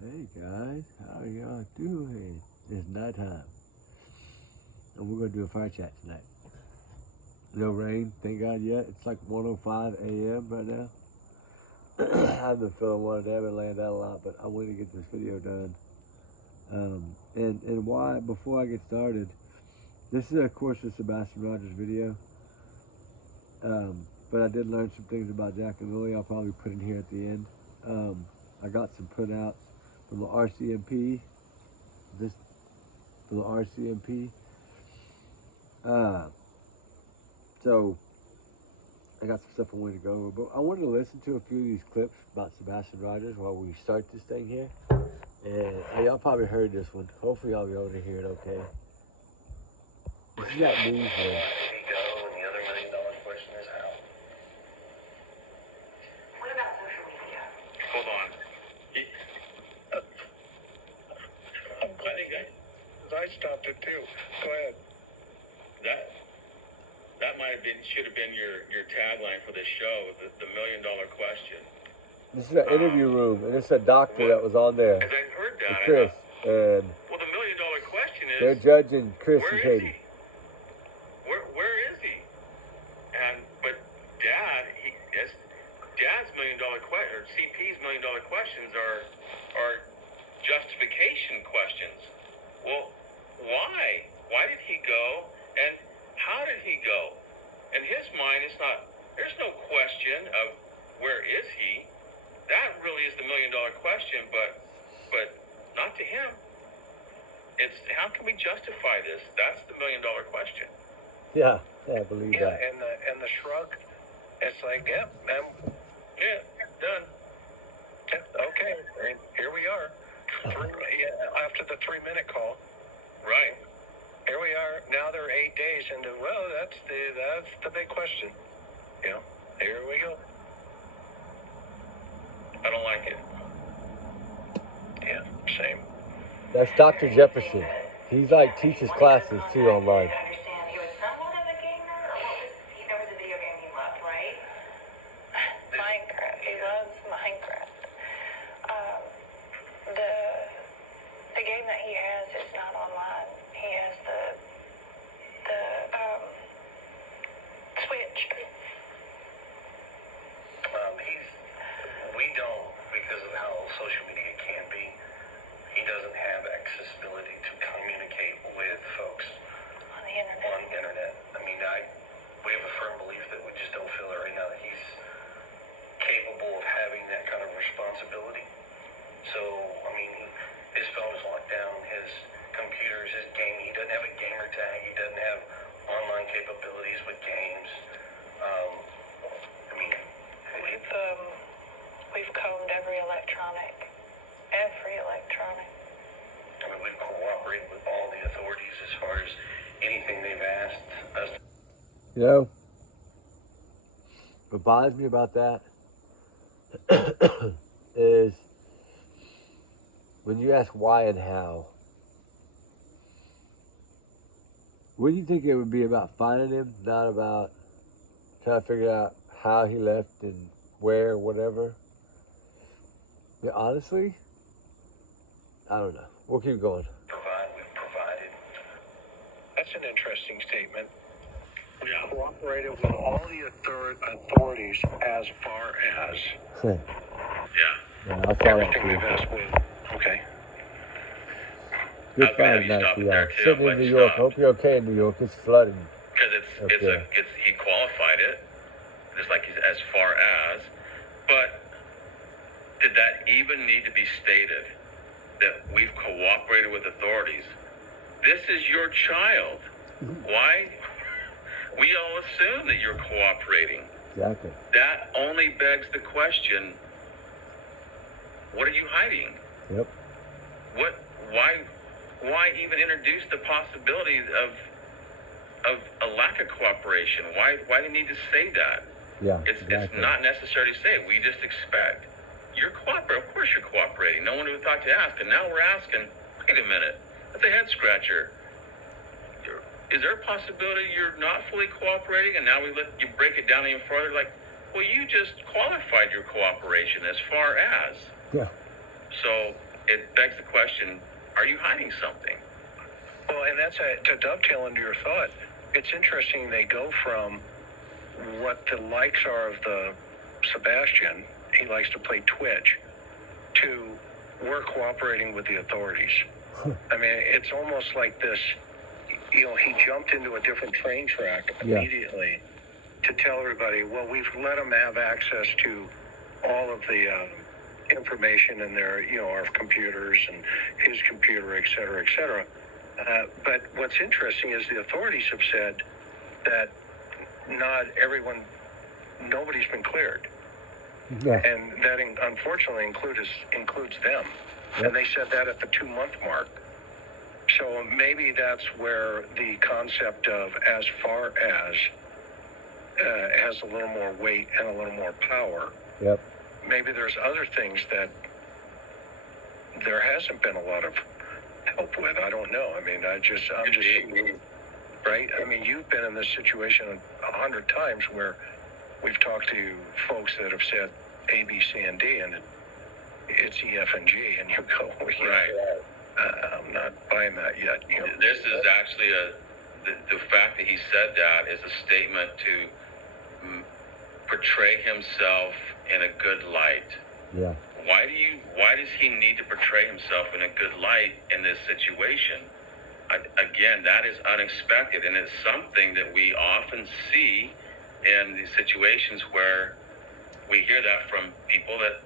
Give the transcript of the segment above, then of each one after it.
Hey guys, how y'all doing? It's nighttime, and we're gonna do a fire chat tonight. No rain, thank God yet. It's like 1:05 a.m. right now. I've been feeling one day. I've been laying down a lot, but I wanted to get this video done. And why? Before I get started, this is of course a Sebastian Rogers video. But I did learn some things about Jack and Lily. I'll probably put in here at the end. I got some printouts from the RCMP. This from the RCMP. So I got some stuff I wanted to go over, but I wanted to listen to a few of these clips about Sebastian Rogers while we start this thing here. And y'all probably heard this one. Hopefully y'all be able to hear it okay. This is that news one. I stopped it too. Go ahead. That might have been, should have been your tagline for this show, the $1 million question. This is an interview room, and it's a doctor that was on there. As I heard that, Chris, and well, the $1 million question is, they're judging Chris and where is Katie. he? Where is he? But Dad's $1 million question, or CP's $1 million questions are justification questions. Well, why? Why did he go? And how did he go? In his mind, there's no question of where is he. That really is the $1 million question, but not to him. It's how can we justify this? That's the $1 million question. Yeah, I believe that. And the shrug, it's like, yep, yeah, done. Okay, here we are. After the 3-minute call. Right. Here we are. Now they're 8 days into. Well, that's the big question. Here we go. I don't like it. Yeah, same. That's Dr. Jefferson. He's like teaches classes too online. He was somewhat of a gamer, or what was he? There was a video game he loved, right? Minecraft. He loves Minecraft. The game that he has is not online. He has the Switch. We don't, because of how social media can be. He doesn't have accessibility to communicate with folks On the internet. I mean, we have a firm belief that we just don't feel right now that he's capable of having that kind of responsibility. So, I mean, his phone is locked down, his computers, his game. He doesn't have a gamer tag. He doesn't have online capabilities with games. I mean, We've combed every electronic. I mean, we've cooperated with all the authorities as far as anything they've asked us. What bothers me about that is when you ask why and how. Wouldn't you think it would be about finding him, not about trying to figure out how he left and where, whatever? Yeah, honestly, I don't know. We'll keep going. We've provided. That's an interesting statement. We Cooperated with all the authorities as far as. Yeah, I saw that Everything they've asked me. Okay. Good find night for y'all. Sitting in New York. Hope you're okay in New York. It's flooding. Because he qualified it, just like he's as far as, but did that even need to be stated that we've cooperated with authorities? This is your child. Why? We all assume that you're cooperating. Exactly. That only begs the question, what are you hiding? Yep. Why even introduce the possibility of a lack of cooperation? Why do you need to say that? Yeah, It's not necessary to say. We just expect. You're cooperating. Of course you're cooperating. No one would have thought to ask. And now we're asking, wait a minute. That's a head scratcher. Is there a possibility you're not fully cooperating and now we let you break it down even further? Like, well, you just qualified your cooperation as far as. Yeah. So it begs the question, are you hiding something? Well, and that's to dovetail into your thought. It's interesting they go from what the likes are of the Sebastian, he likes to play Twitch, to we're cooperating with the authorities. I mean, it's almost like this, he jumped into a different train track immediately to tell everybody, well, we've let them have access to all of the information in their, our computers and his computer, et cetera, et cetera. But what's interesting is the authorities have said that nobody's been cleared. Yeah. And that unfortunately includes them. Yep. And they said that at the 2-month mark. So maybe that's where the concept of as far as has a little more weight and a little more power. Yep. Maybe there's other things that there hasn't been a lot of help with. I don't know. I mean, I'm just right. I mean, you've been in this situation 100 times where we've talked to folks that have said A, B, C, and D, and it's E, F, and G, and you go, Right. I'm not buying that yet. This is actually the fact that he said that is a statement to portray himself in a good light. Yeah. Why does he need to portray himself in a good light in this situation? Again, that is unexpected, and it's something that we often see in these situations where we hear that from people that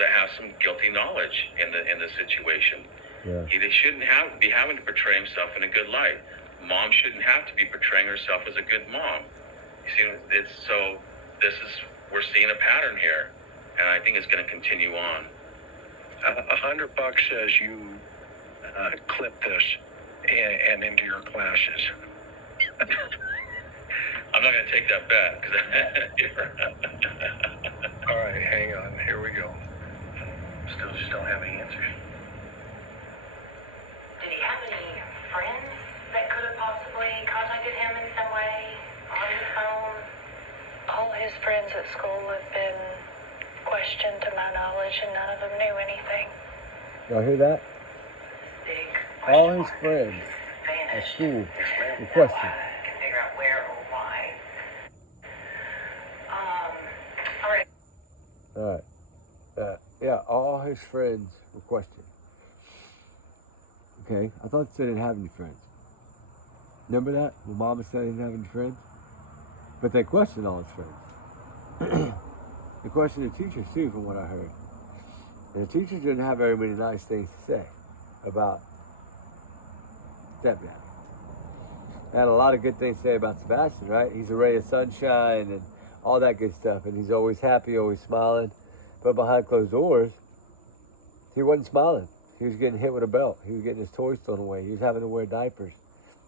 have some guilty knowledge in the situation. Yeah. He shouldn't be having to portray himself in a good light. Mom shouldn't have to be portraying herself as a good mom. You see, we're seeing a pattern here, and I think it's going to continue on. $100 says you clip this and into your classes. I'm not going to take that bet. All right, hang on. Here we go. Still just don't have any answers. Did he have any friends that could have possibly contacted him in some way on his phone? All his friends at school have been questioned to my knowledge, and none of them knew anything. Y'all hear that? Big All his friends at school were questioned. Can figure out where or why. All right. All right. Yeah, all his friends were questioned. Okay, I thought he didn't have any friends. Remember that? When Mama said he didn't have any friends? But they questioned all his friends. They questioned the teachers too, from what I heard. And the teachers didn't have very many nice things to say about stepdad. They had a lot of good things to say about Sebastian, right? He's a ray of sunshine and all that good stuff. And he's always happy, always smiling. But behind closed doors, he wasn't smiling. He was getting hit with a belt. He was getting his toys thrown away. He was having to wear diapers.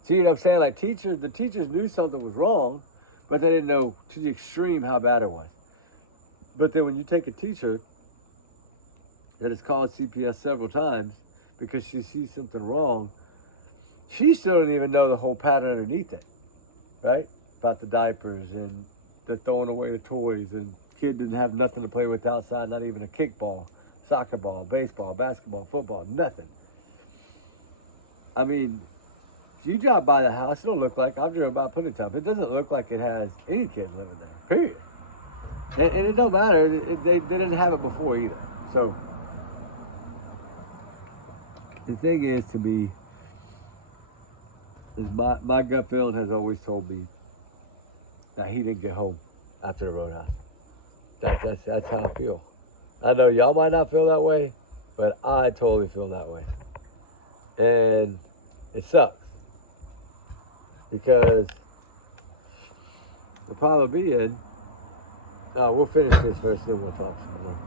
See what I'm saying? Like the teachers knew something was wrong, but they didn't know to the extreme how bad it was. But then when you take a teacher that has called CPS several times because she sees something wrong, she still didn't even know the whole pattern underneath it, right? About the diapers and the throwing away the toys, and kid didn't have nothing to play with outside, not even a kickball, soccer ball, baseball, basketball, football, nothing. I mean, if you drive by the house, it don't look like, I've driven by plenty of times, it doesn't look like it has any kids living there, period. And it don't matter, they didn't have it before either. So, the thing is, to me, is my gut feeling has always told me that he didn't get home after the roadhouse. That's how I feel. I know y'all might not feel that way, but I totally feel that way. And it sucks. Because the problem being, we'll finish this first, then we'll talk some more.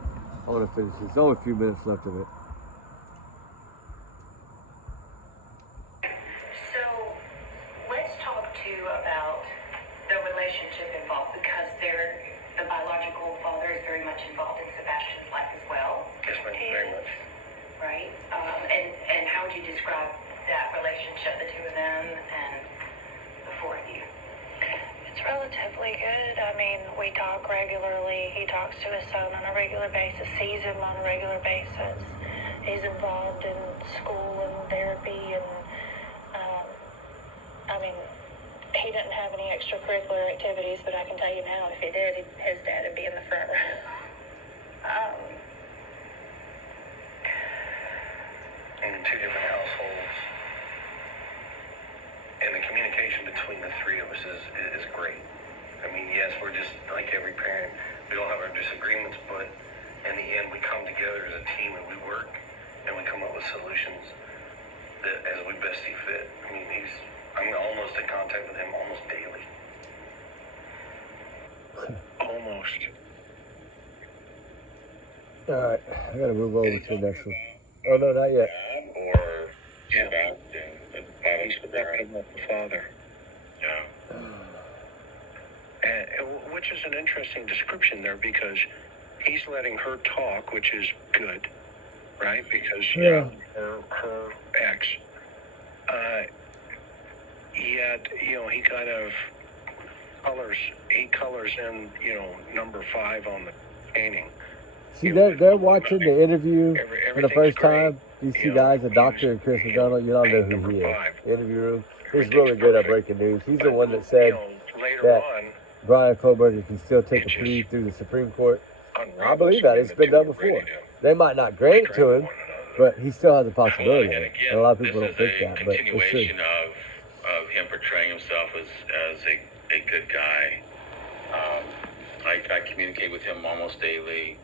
I want to finish this. There's only a few minutes left of it. So let's talk too about the relationship involved, because the biological father is very much involved in Sebastian's life as well. Yes, ma'am, very much. Right? And how would you describe that relationship, the two of them and the four of you? It's relatively good. I mean, we talk regularly. He talks to his son on a regular basis, sees him on a regular basis. he's involved in school and therapy, and I mean, he doesn't have any extracurricular activities, but I can tell you now, if he did, his dad would be in the front row. In two different households, and the communication between the three of us is great. I mean, yes, we're just like every parent. We don't have our disagreements, but in the end, we come together as a team and we work and we come up with solutions that as we best see fit. I mean, I'm almost in contact with him almost daily. Almost. All right, I gotta move over to the next one. Oh no, not yet. Or Sebastian, He's talking about the father. Yeah. And, which is an interesting description there, because he's letting her talk, which is good, right? Because her ex. Yet, he kind of colors in, number 5 on the painting. See, they're watching the interview for the first great. time. These two guys, the doctor and Chris McDonald, you don't know who he is. The interview room. He's really good at breaking news. He's the one that said that Brian Kohlberger can still take a plea through the Supreme Court. I believe that. It's been done before. They might not grant it to him, but he still has a possibility. Well, and again, a lot of people don't think that, but it's true. Continuation of him portraying himself as a good guy. I communicate with him almost daily.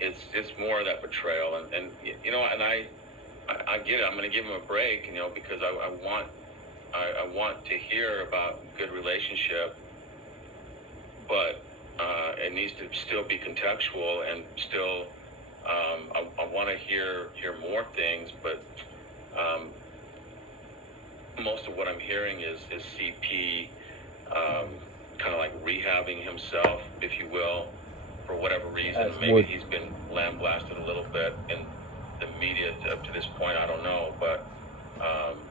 It's more of that portrayal, and I get it. I'm going to give him a break, because I want to hear about good relationship, but it needs to still be contextual, and still I want to hear more things, but most of what I'm hearing is CP kind of like rehabbing himself, if you will, for whatever reason. Maybe he's been lambasted a little bit in the media up to this point. I don't know, but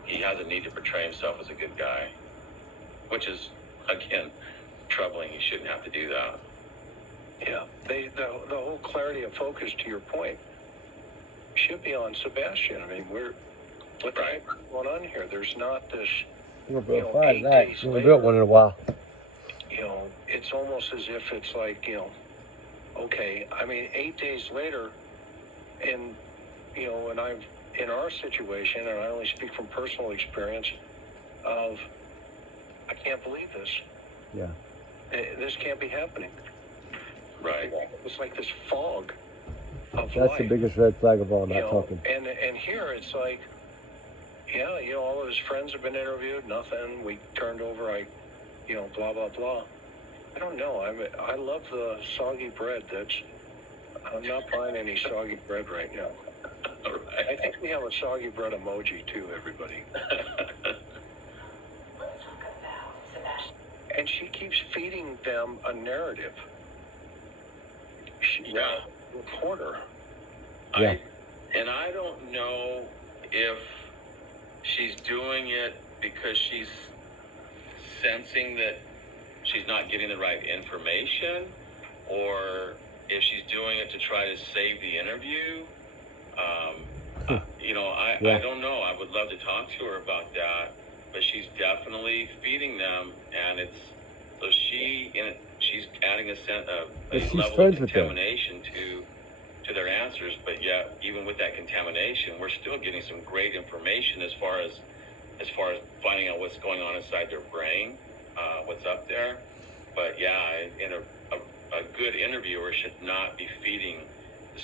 he has a need to portray himself as a good guy, which is, again, troubling. He shouldn't have to do that. Yeah, the whole clarity of focus, to your point, should be on Sebastian. I mean, what's going on here? There's not this. We'll build 5 tonight. We haven't built one in a while. It's almost as if it's like, okay. I mean, 8 days later, and and I've in our situation, and I only speak from personal experience, of I can't believe this. Yeah. This can't be happening. Right. It's like this fog of That's life. the biggest red flag of all, not talking. And here it's like, yeah, all of his friends have been interviewed, nothing. We turned over, blah, blah, blah. I don't know. I love the soggy bread. I'm not buying any soggy bread right now. Right. I think we have a soggy bread emoji too, everybody. Let's talk about Sebastian. And she keeps feeding them a narrative. She's a reporter. Yeah. I don't know if she's doing it because she's sensing that she's not getting the right information, or if she's doing it to try to save the interview. I don't know. I would love to talk to her about that, but she's definitely feeding them, and she's adding a level of contamination to their answers. But yet, even with that contamination, we're still getting some great information as far as finding out what's going on inside their brain, what's up there. But a good interviewer should not be feeding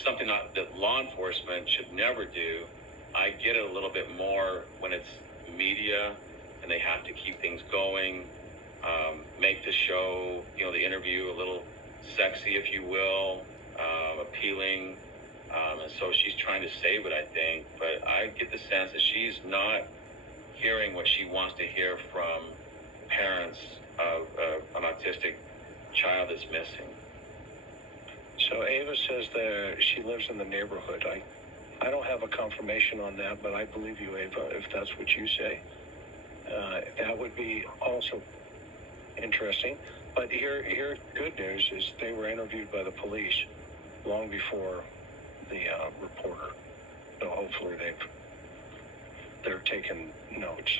something that law enforcement should never do. I get it a little bit more when it's media and they have to keep things going, make the show, the interview a little sexy, if you will, appealing. And so she's trying to save it, I think. But I get the sense that she's not hearing what she wants to hear from parents of an autistic child that's missing. So Ava says that she lives in the neighborhood. I don't have a confirmation on that, but I believe you, Ava, if that's what you say. That would be also interesting. But here, good news is they were interviewed by the police long before the reporter. So they're taking notes.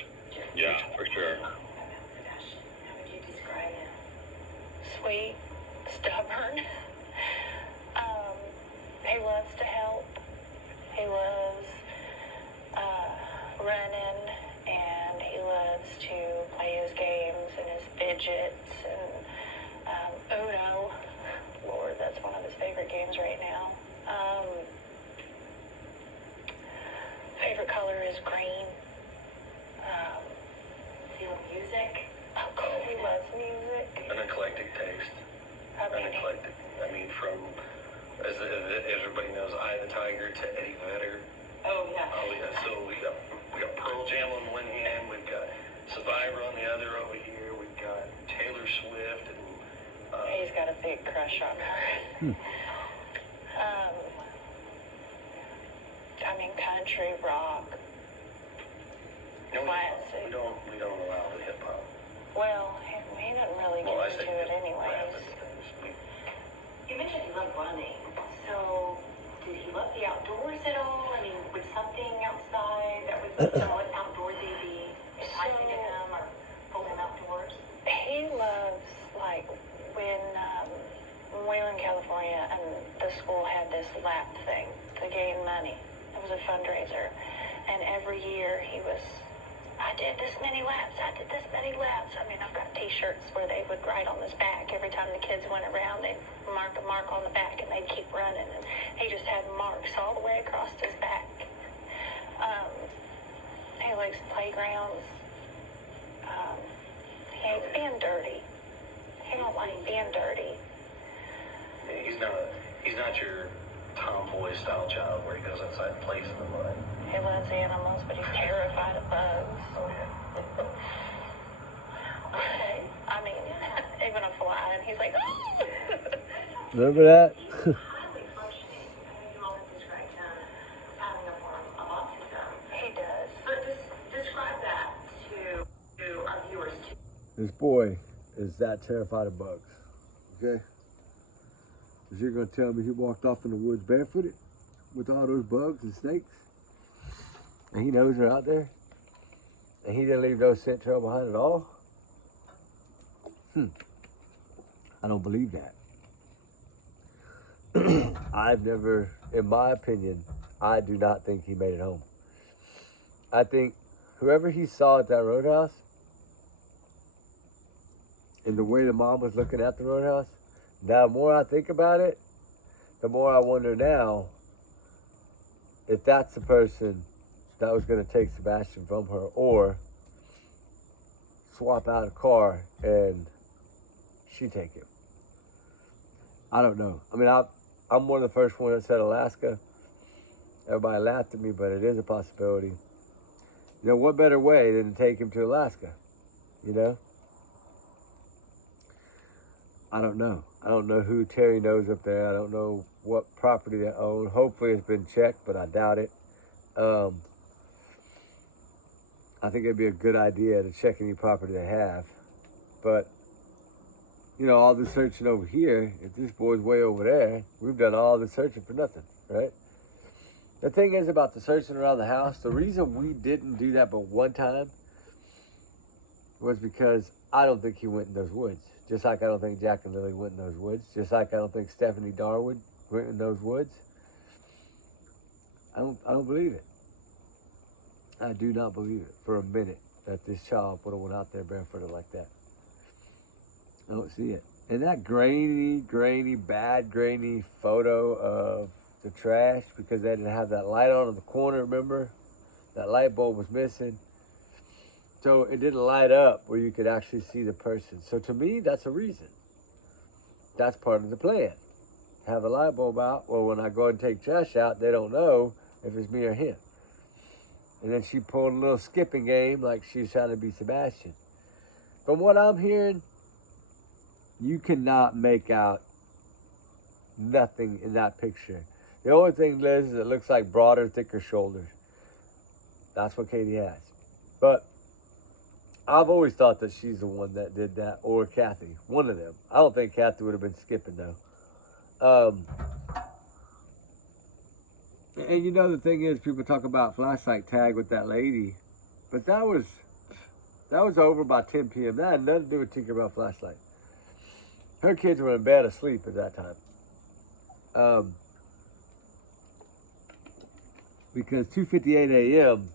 Yeah, for sure. Sebastian, how would you describe him? Sweet, stubborn. He loves to help. He loves running, and he loves to play his games and his fidgets and Uno. Lord, that's one of his favorite games right now. Favorite color is green. Does he love music? Oh, God, he loves music. An eclectic taste. Eclectic. I mean, from, as everybody knows, Eye of the Tiger to Eddie Vedder. Oh, yeah. Oh, yeah. So we got Pearl Jam on one hand, we've got Survivor on the other over here, we've got Taylor Swift, and He's got a big crush on her. I mean, country, rock, no, classic. we don't allow the hip hop. Well, he doesn't really Well, I get say into it rap anyways. and things. You mentioned he loved running. So, did he love the outdoors at all? I mean, would something outside that was somewhat outdoorsy be enticing to him or pull him outdoors? He loves, like, when we were in California and the school had this lap thing to gain money. It was a fundraiser. And every year he was, I did this many laps, I did this many laps. I mean, I've got t-shirts where they would write on his back. Every time the kids went around, they'd mark a mark on the back and they'd keep running. And he just had marks all the way across his back. He likes playgrounds. He hates being dirty. He don't like being dirty. Yeah, he's not your tomboy style child where he goes outside and plays in the mud. He loves animals, but he's terrified of bugs. Oh, yeah. Okay. I mean, even a fly, and he's like, oh! Remember that? Highly functioning. I mean, you all have described him as having a form of autism. He does. But describe that to our viewers, too. This boy is that terrified of bugs. Okay? Is you're gonna tell me he walked off in the woods barefooted with all those bugs and snakes? And he knows they're out there? And he didn't leave no scent trail behind at all? I don't believe that. I've never, in my opinion, I do not think he made it home. I think whoever he saw at that roadhouse, and the way the mom was looking at the roadhouse, now the more I think about it, the more I wonder now if that's the person that was going to take Sebastian from her, or swap out a car and she take him. I don't know. I mean, I'm one of the first ones that said Alaska. Everybody laughed at me, but it is a possibility. You know, what better way than to take him to Alaska? You know? I don't know. I don't know who Terry knows up there. I don't know what property they own. Hopefully it's been checked, but I doubt it. I think it'd be a good idea to check any property they have. But, you know, all the searching over here, if this boy's way over there, we've done all the searching for nothing, right? The thing is about the searching around the house, the reason we didn't do that but one time was because I don't think he went in those woods. Just like I don't think Jack and Lily went in those woods. Just like I don't think Stephanie Darwood went in those woods. I don't believe it. I do not believe it for a minute that this child would have went out there barefooted like that. I don't see it. And that grainy photo of the trash, because they didn't have that light on in the corner, remember? That light bulb was missing. So it didn't light up where you could actually see the person. So to me, that's a reason. That's part of the plan. Have a light bulb out, or when I go and take trash out, they don't know if it's me or him. And then she pulled a little skipping game like she's trying to be Sebastian. From what I'm hearing, you cannot make out nothing in that picture. The only thing, Liz, is it looks like broader, thicker shoulders. That's what Katie has. But I've always thought that she's the one that did that, or Kathy, one of them. I don't think Kathy would have been skipping, though. And you know the thing is, people talk about flashlight tag with that lady, but that was over by 10 p.m. That had nothing to do with Tinkerbell flashlight. Her kids were in bed asleep at that time. Because 2:58 a.m.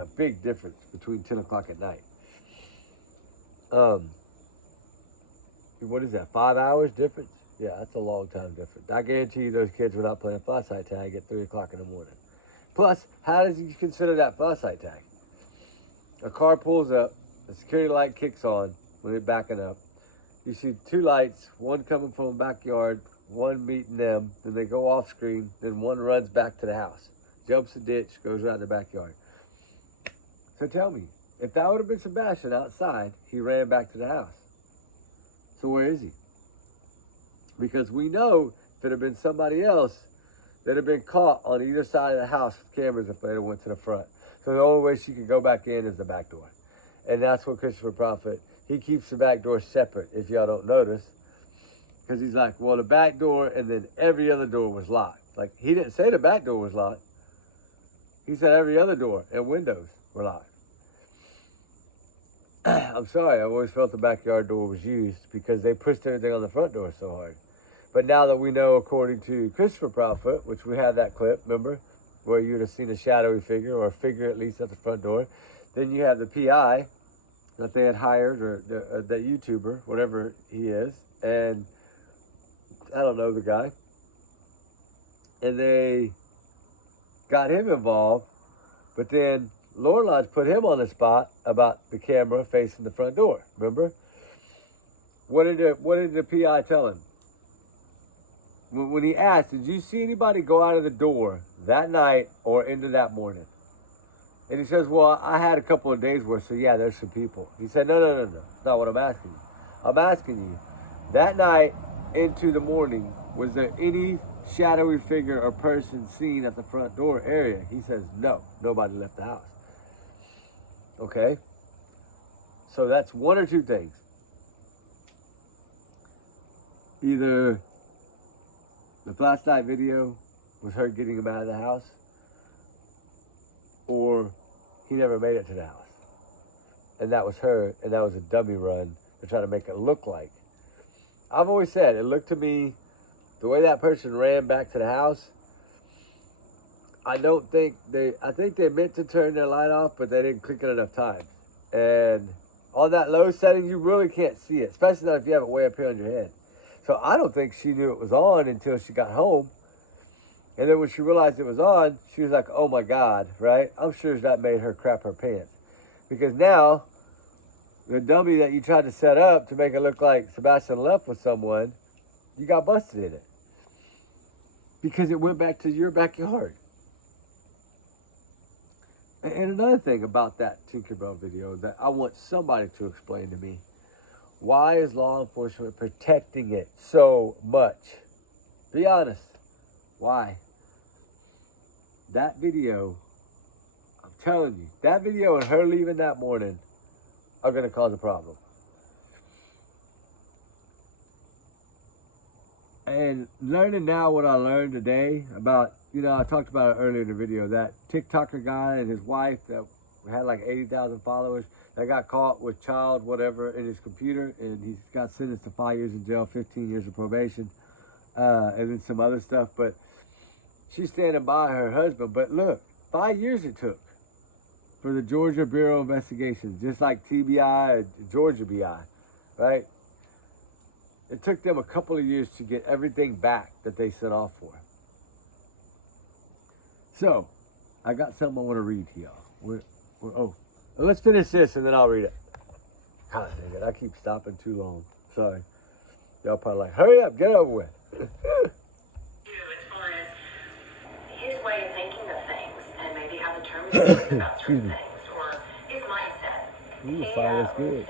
a big difference between 10 o'clock at night. What is that? 5 hours difference? Yeah, that's a long time difference. I guarantee you those kids were not playing flashlight tag at 3 o'clock in the morning. Plus, how does you consider that flashlight tag? A car pulls up, the security light kicks on when they're backing up. You see two lights, one coming from the backyard, one meeting them, then they go off screen, then one runs back to the house, jumps the ditch, goes around the backyard. So tell me, if that would have been Sebastian outside, he ran back to the house. So where is he? Because we know if it had been somebody else, they'd have been caught on either side of the house with cameras if they'd have went to the front. So the only way she could go back in is the back door. And that's what Christopher Prophet, he keeps the back door separate, if y'all don't notice. Because he's like, well, the back door and then every other door was locked. Like, he didn't say the back door was locked. He said every other door and windows were locked. I'm sorry, I've always felt the backyard door was used because they pushed everything on the front door so hard. But now that we know, according to Christopher Prophet, which we had that clip, remember, where you'd have seen a shadowy figure or a figure at least at the front door. Then you have the PI that they had hired, or the YouTuber, whatever he is, and I don't know the guy. And they got him involved, but then Lorelodge put him on the spot about the camera facing the front door. Remember? What did the PI tell him? When he asked, did you see anybody go out of the door that night or into that morning? And he says, well, I had a couple of days worth, so yeah, there's some people. He said, no. That's not what I'm asking you. I'm asking you, that night into the morning, was there any shadowy figure or person seen at the front door area? He says, no, nobody left the house. Okay? So that's one or two things. Either the flashlight video was her getting him out of the house, or he never made it to the house. And that was her, and that was a dummy run to try to make it look like. I've always said, it looked to me, the way that person ran back to the house, I think they meant to turn their light off, but they didn't click it enough times. And on that low setting, you really can't see it, especially not if you have it way up here on your head. So I don't think she knew it was on until she got home. And then when she realized it was on, she was like, oh my God, right? I'm sure that made her crap her pants. Because now, the dummy that you tried to set up to make it look like Sebastian left with someone, you got busted in it. Because it went back to your backyard. And another thing about that Tinkerbell video that I want somebody to explain to me. Why is law enforcement protecting it so much? Be honest. Why? That video, I'm telling you, that video and her leaving that morning are going to cause a problem. And learning now what I learned today about, I talked about it earlier in the video, that TikToker guy and his wife that had like 80,000 followers, that got caught with child whatever in his computer, and he's got sentenced to 5 years in jail, 15 years of probation, and then some other stuff. But she's standing by her husband. But look, 5 years it took for the Georgia Bureau of Investigations, just like TBI or Georgia BI, right? It took them a couple of years to get everything back that they sent off for. So, I got something I want to read to y'all. Let's finish this and then I'll read it. God dang it, I keep stopping too long. Sorry. Y'all probably like, hurry up, get over with. As far as his way of thinking of things and maybe how the term is used about certain things or his mindset. Ooh, fire is good.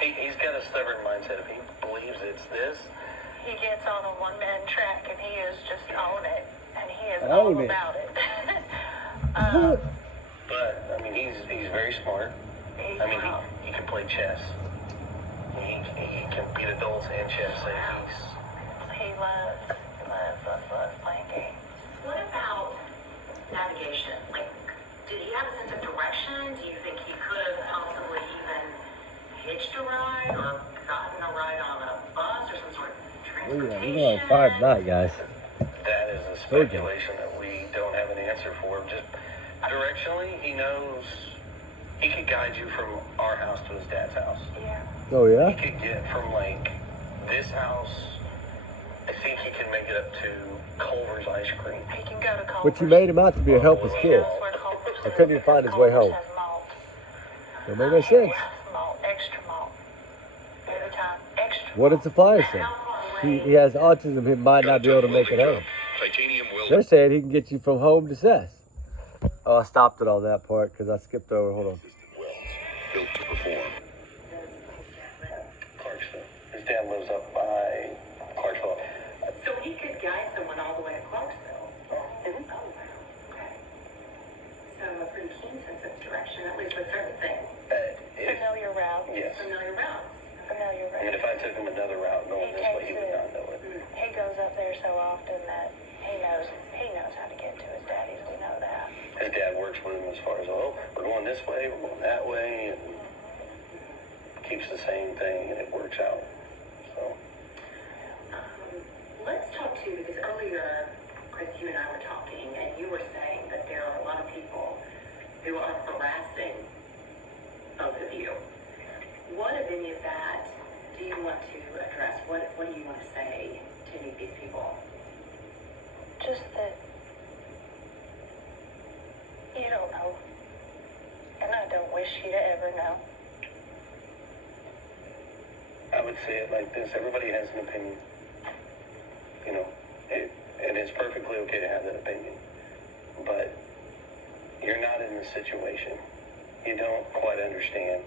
He's got a stubborn mindset. If he believes it's this, He gets on a one-man track and he is just on it. And he is Own all it. about it. but I mean, he's very smart. He's I mean, wild. he can play chess. He can beat adults and chess. So He loves playing games. What ride or gotten a ride on a bus or some sort of We're transportation? going to fire tonight, guys. That is a speculation that we don't have an answer for. Just directionally, he knows he could guide you from our house to his dad's house. Yeah. Oh, yeah? He could get from like this house. I think he can make it up to Culver's Ice Cream. He can go to Culver's. But you made him out to be a helpless kid. That's where Culver's I is, couldn't even find his way Culver's home. has malt. Don't make no sense. Malt, extra malt. Every time, extra. What does the flyer say? He has autism. He might not be able to make it home. Titanium will. They're saying he can get you from home to Cess. Oh, I stopped it on that part because I skipped over. Hold on. Built to perform. Clarksville. His dad lives up by Clarksville. So he could guide someone all the way to Clarksville. Oh, wow. Okay. So a pretty keen sense of direction, at least with certain things. Familiar route. Yes. Familiar routes. Familiar I mean, route. if I took him another route going this way, he would not know it. He goes up there so often that he knows how to get to his daddy's. We know that. His dad works with him as far as, oh, we're going this way, we're going that way, and keeps the same thing, and it works out. So, Let's talk too, because earlier, Chris, you and I were talking, and you were saying that there are a lot of people who are harassing both of you. What, if any of that, do you want to address? What do you want to say to any of these people? Just that you don't know. And I don't wish you to ever know. I would say it like this: everybody has an opinion, you know, and it's perfectly okay to have that opinion. But you're not in the situation. You don't quite understand.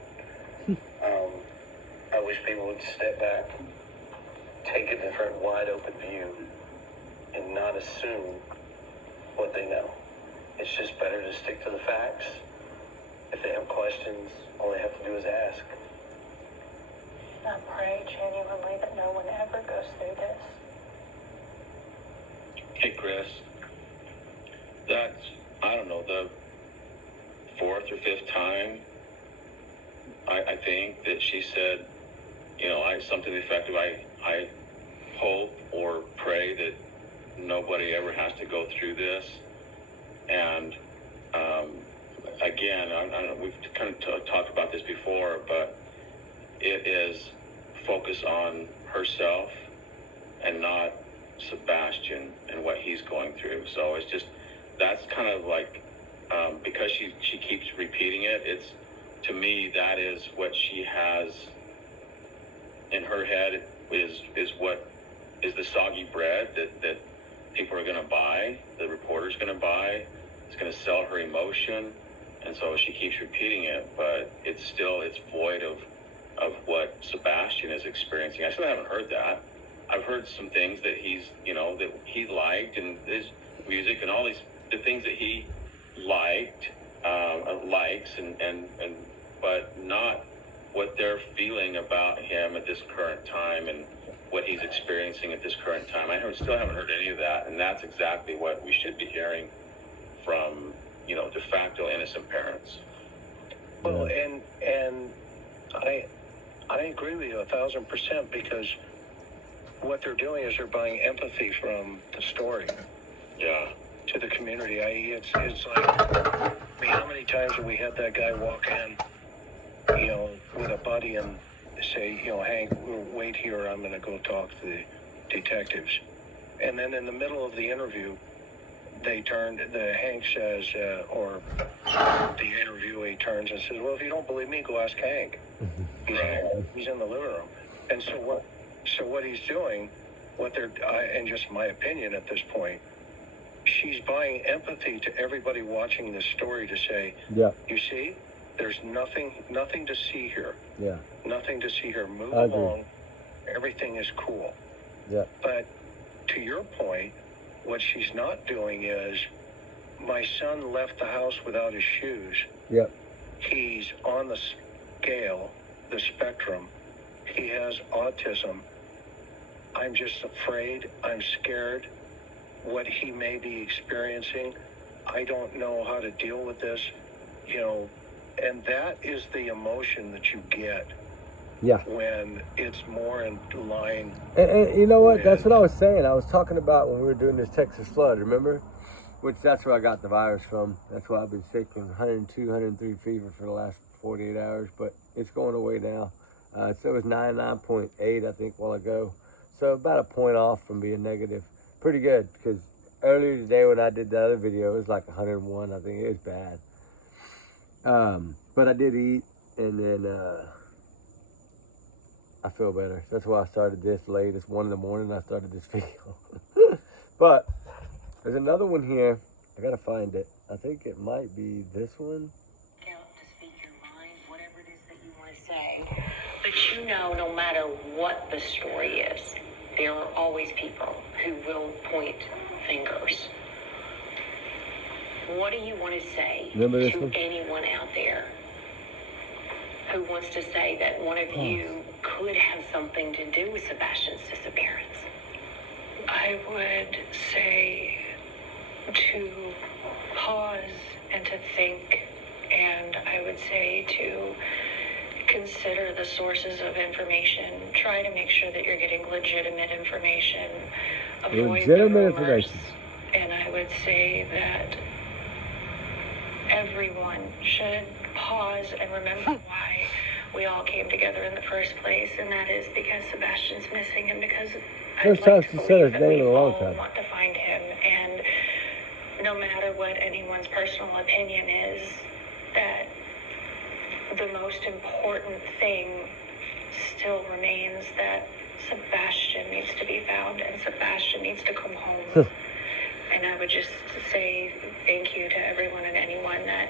I wish people would step back, take a different, wide open view, and not assume what they know. It's just better to stick to the facts. If they have questions, all they have to do is ask. I pray genuinely that no one ever goes through this. Hey, Chris. That's, I don't know, the fourth or fifth time, I think, that she said, you know, something to the effect of, I hope or pray that nobody ever has to go through this. And again, I don't know, we've kind of talked about this before, but it is focus on herself and not Sebastian and what he's going through. So it's just, that's kind of like, because she keeps repeating it, it's, to me, that is what she has in her head is what is the soggy bread that people are going to buy, the reporter's going to buy. It's going to sell her emotion, and so she keeps repeating it, but it's void of what Sebastian is experiencing. I still haven't heard that. I've heard some things that he's, you know, that he liked, and his music and all the things that he likes, but not what they're feeling about him at this current time and what he's experiencing at this current time. Still haven't heard any of that, and that's exactly what we should be hearing from, you know, de facto innocent parents. Well, and I agree with you 1,000%, because what they're doing is they're buying empathy from the story. Yeah. To the community. It's like, I mean, how many times have we had that guy walk in, you know, with a buddy and say, you know, Hank, wait here, I'm going to go talk to the detectives. And then in the middle of the interview, Hank says, or the interviewee turns and says, well, if you don't believe me, go ask Hank. He's in the living room. And so what he's doing, and just my opinion at this point, she's buying empathy to everybody watching this story to say, yeah, you see, there's nothing to see here. Yeah. Nothing to see here. Move along. Everything is cool. Yeah. But to your point, what she's not doing is, my son left the house without his shoes. Yep. He's on the scale, the spectrum. He has autism. I'm just afraid. I'm scared what he may be experiencing. I don't know how to deal with this, you know, and that is the emotion that you get Yeah. when it's more in line. And you know what? That's what I was saying. I was talking about when we were doing this Texas flood, remember? Which that's where I got the virus from. That's why I've been sick with 102, 103 fever for the last 48 hours, but it's going away now. So it was 99.8, I think, a while ago. So about a point off from being negative. Pretty good, because earlier today when I did the other video, it was like 101. I think it was bad. But I did eat, and then I feel better. That's why I started this late. It's 1 in the morning. I started this video. But there's another one here. I gotta find it. I think it might be this one. Out to speak your mind, whatever it is that you want to say. But you know, no matter what the story is, there are always people who will point fingers. What do you want to say to anyone out there who wants to say that one of you could have something to do with Sebastian's disappearance? I would say to pause and to think, and I would say to consider the sources of information. Try to make sure that you're getting legitimate information. Avoid the rumors. And I would say that everyone should pause and remember why we all came together in the first place, and that is because Sebastian's missing, and because First time she said his name in a long time. Want to find him, and no matter what anyone's personal opinion is, that the most important thing still remains that Sebastian needs to be found, and Sebastian needs to come home. And I would just say thank you to everyone and anyone that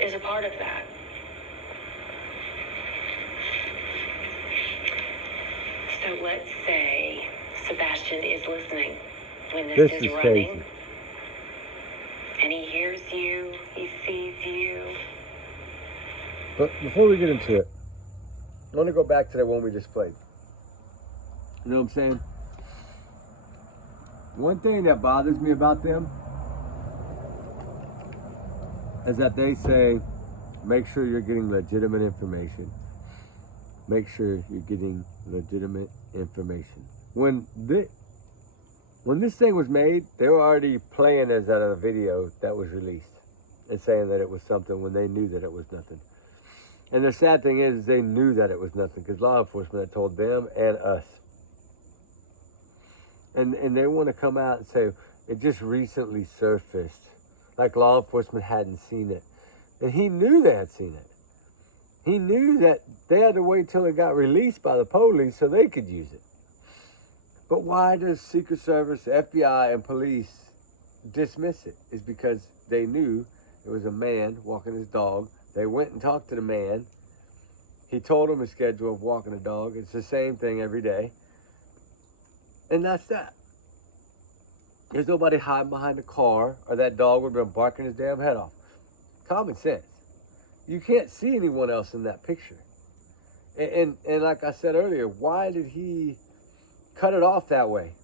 is a part of that. So let's say Sebastian is listening when this is running. Crazy. And he hears you, he sees you. But before we get into it, I want to go back to that one we just played. You know what I'm saying? One thing that bothers me about them is that they say, make sure you're getting legitimate information. Make sure you're getting legitimate information. When this thing was made, they were already playing as out of a video that was released and saying that it was something when they knew that it was nothing. And the sad thing is they knew that it was nothing because law enforcement had told them and us. And they want to come out and say, it just recently surfaced. Like law enforcement hadn't seen it. And he knew they had seen it. He knew that they had to wait till it got released by the police so they could use it. But why does Secret Service, FBI, and police dismiss it? It's because they knew it was a man walking his dog. They went and talked to the man. He told them his schedule of walking a dog. It's the same thing every day. And that's that. There's nobody hiding behind a car or that dog would have been barking his damn head off. Common sense. You can't see anyone else in that picture. And like I said earlier, why did he cut it off that way?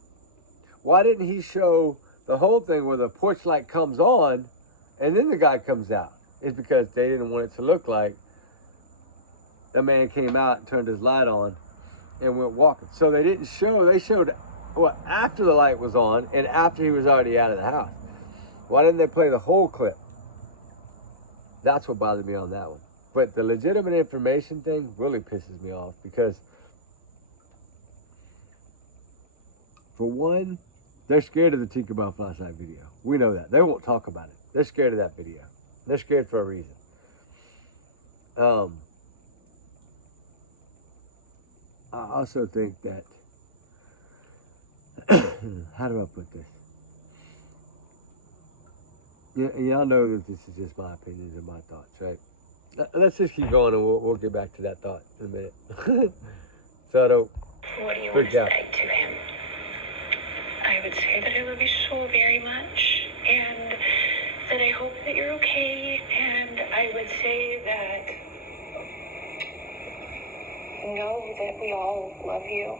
Why didn't he show the whole thing where the porch light comes on and then the guy comes out? It's because they didn't want it to look like the man came out and turned his light on and went walking. So they didn't show, they showed after the light was on and after he was already out of the house. Why didn't they play the whole clip? That's what bothered me on that one. But the legitimate information thing really pisses me off because, for one, they're scared of the Tinkerbell flashlight video. We know that. They won't talk about it. They're scared of that video. They're scared for a reason. I also think that, how do I put this? Y'all know that this is just my opinions and my thoughts, right? Let's just keep going and we'll get back to that thought in a minute. So I don't What do you want to say to him? I would say that I love you so very much, and that I hope that you're okay, and I would say that know that we all love you,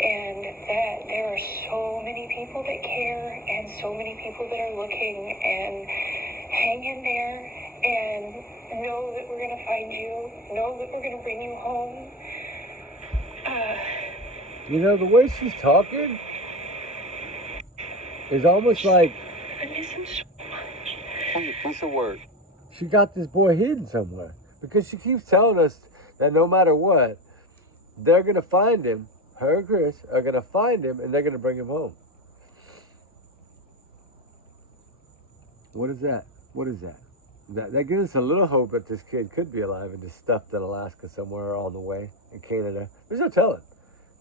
and that there are so many people that care, and so many people that are looking, and hang in there, and Know that we're going to find you. Know that we're going to bring you home. You know, the way she's talking is almost like I miss him so much. Piece of work. she got this boy hidden somewhere. Because she keeps telling us that no matter what, they're going to find him. Her and Chris are going to find him, and they're going to bring him home. What is that? What is that? That gives us a little hope that this kid could be alive and just stuffed in Alaska somewhere on the way, in Canada. There's no telling.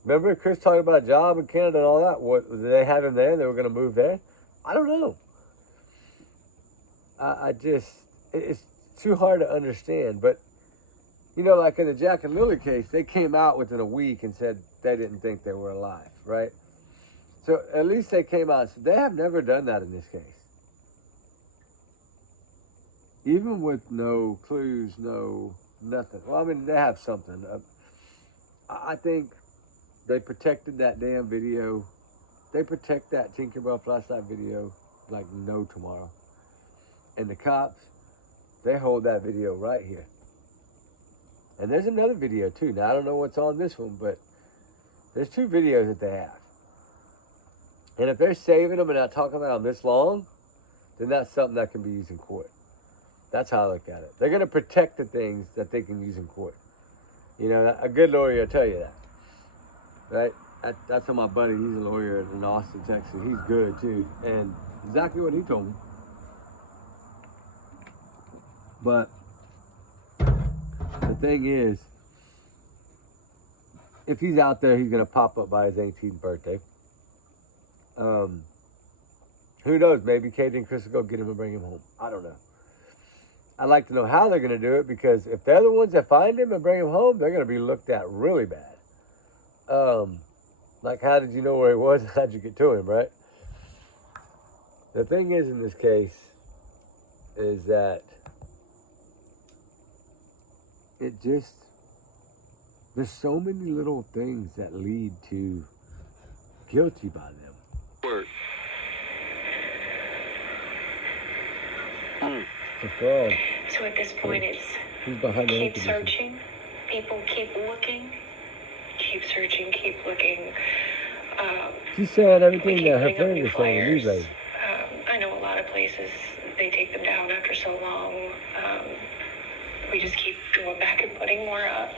Remember Chris talking about a job in Canada and all that? What, did they have him there? They were going to move there? I don't know. I just, it's too hard to understand. But, you know, like in the Jack and Lily case, they came out within a week and said they didn't think they were alive, right? So at least they came out. So they have never done that in this case. Even with no clues, no nothing. Well, I mean, they have something. I think they protected that damn video. They protect that Tinkerbell flashlight video like no tomorrow. And the cops, they hold that video right here. And there's another video too. Now, I don't know what's on this one, but there's 2 videos that they have. And if they're saving them and not talking about them this long, then that's something that can be used in court. That's how I look at it. They're going to protect the things that they can use in court. You know, a good lawyer will tell you that. Right? That's how my buddy, he's a lawyer in Austin, Texas. He's good too. And exactly what he told me. But the thing is, if he's out there, he's going to pop up by his 18th birthday. Who knows? Maybe Katie and Chris will go get him and bring him home. I don't know. I'd like to know how they're going to do it, because if they're the ones that find him and bring him home, they're going to be looked at really bad. Like, how did you know where he was? How'd you get to him, right? The thing is in this case is that it just, there's so many little things that lead to guilty by them. Work. It's a fraud. So at this point, it's He's behind the keep condition. searching. People keep looking. Keep searching. Keep looking. She's saying We everything keep that her putting up friend new is saying. flyers. These ladies. I know a lot of places, they take them down after so long. We just keep going back and putting more up.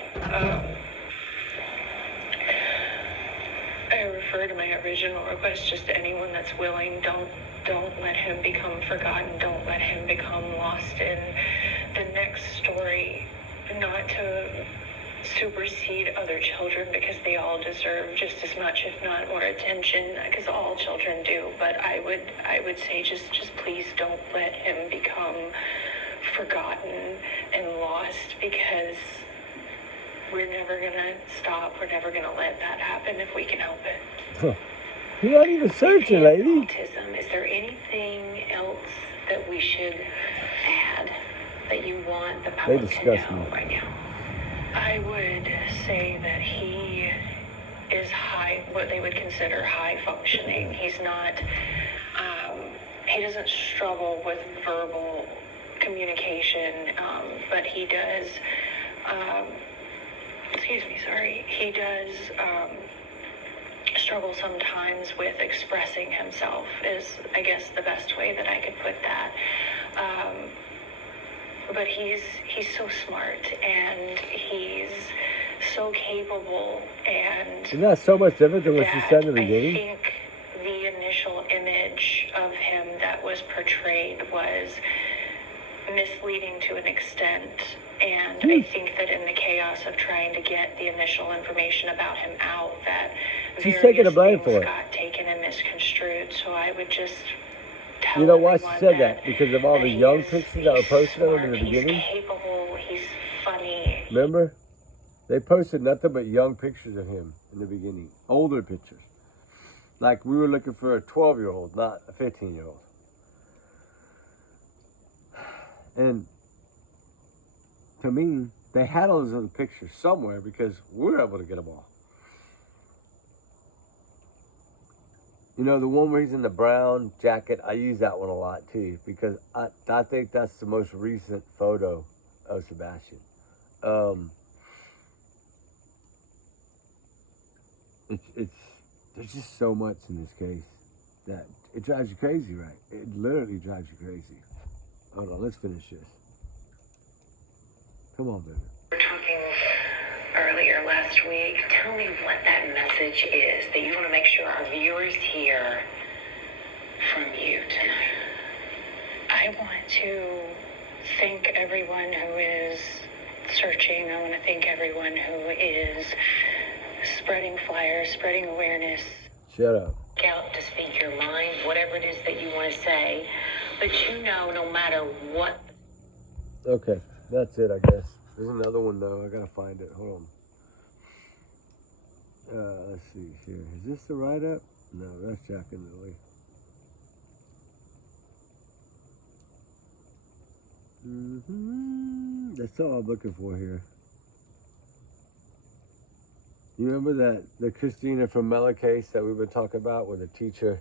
I refer to my original request just to anyone that's willing. Don't let him become forgotten. Don't let him become lost in the next story. Not to supersede other children, because they all deserve just as much, if not more, attention, because all children do. But I would say just please don't let him become forgotten and lost, because we're never gonna stop. We're never gonna let that happen if we can help it. Huh. You're not even searching, lady. Autism. Is there anything else that we should add that you want the public to disgust know me. right now? I would say that he is what they would consider high functioning. He's not, he doesn't struggle with verbal communication, but he does, he does struggle sometimes with expressing himself, is, I guess, the best way that I could put that. But he's so smart, and he's so capable, and Isn't that so much different than what she said in the beginning? I think the initial image of him that was portrayed was misleading to an extent, and I think that in the chaos of trying to get the initial information about him out, that She's various taking the blame things for it. got taken and misconstrued. So I would just tell You know why she everyone said that? Because of all the he young is- pictures that were he's posted on him in smart, the beginning. He's capable, he's funny. Remember? They posted nothing but young pictures of him in the beginning. Older pictures. Like we were looking for a 12-year-old, not a 15-year-old. And to me, they had all those other pictures somewhere because we were able to get them all. You know, the one where he's in the brown jacket, I use that one a lot too, because I think that's the most recent photo of Sebastian. It's there's just so much in this case that it drives you crazy, right? It literally drives you crazy. Hold on, let's finish this. Come on, baby. We were talking earlier last week. Tell me what that message is that you want to make sure our viewers hear from you tonight. I want to thank everyone who is searching. I want to thank everyone who is spreading flyers, spreading awareness. Shut up. Out to speak your mind, whatever it is that you want to say. But you know, no matter what. Okay, that's it, I guess. There's another one, though. I gotta find it. Hold on. Let's see here. Is this the write-up? No, that's Jack and Lily. That's all I'm looking for here. You remember the Christina from Mella case that we've been talking about with the teacher?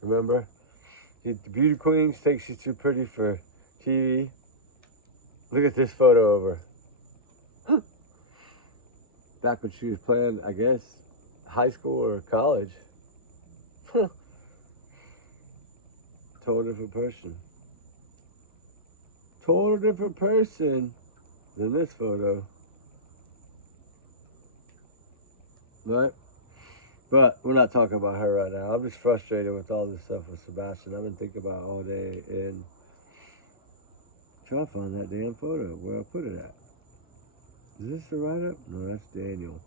Remember? The beauty queen thinks she's too pretty for TV. Look at this photo of her. Back when she was playing, I guess, high school or college. Total different person. Total different person than this photo. Right? But we're not talking about her right now. I'm just frustrated with all this stuff with Sebastian. I've been thinking about it all day and trying to find that damn photo where I put it at. Is this the write-up? No, that's Daniel.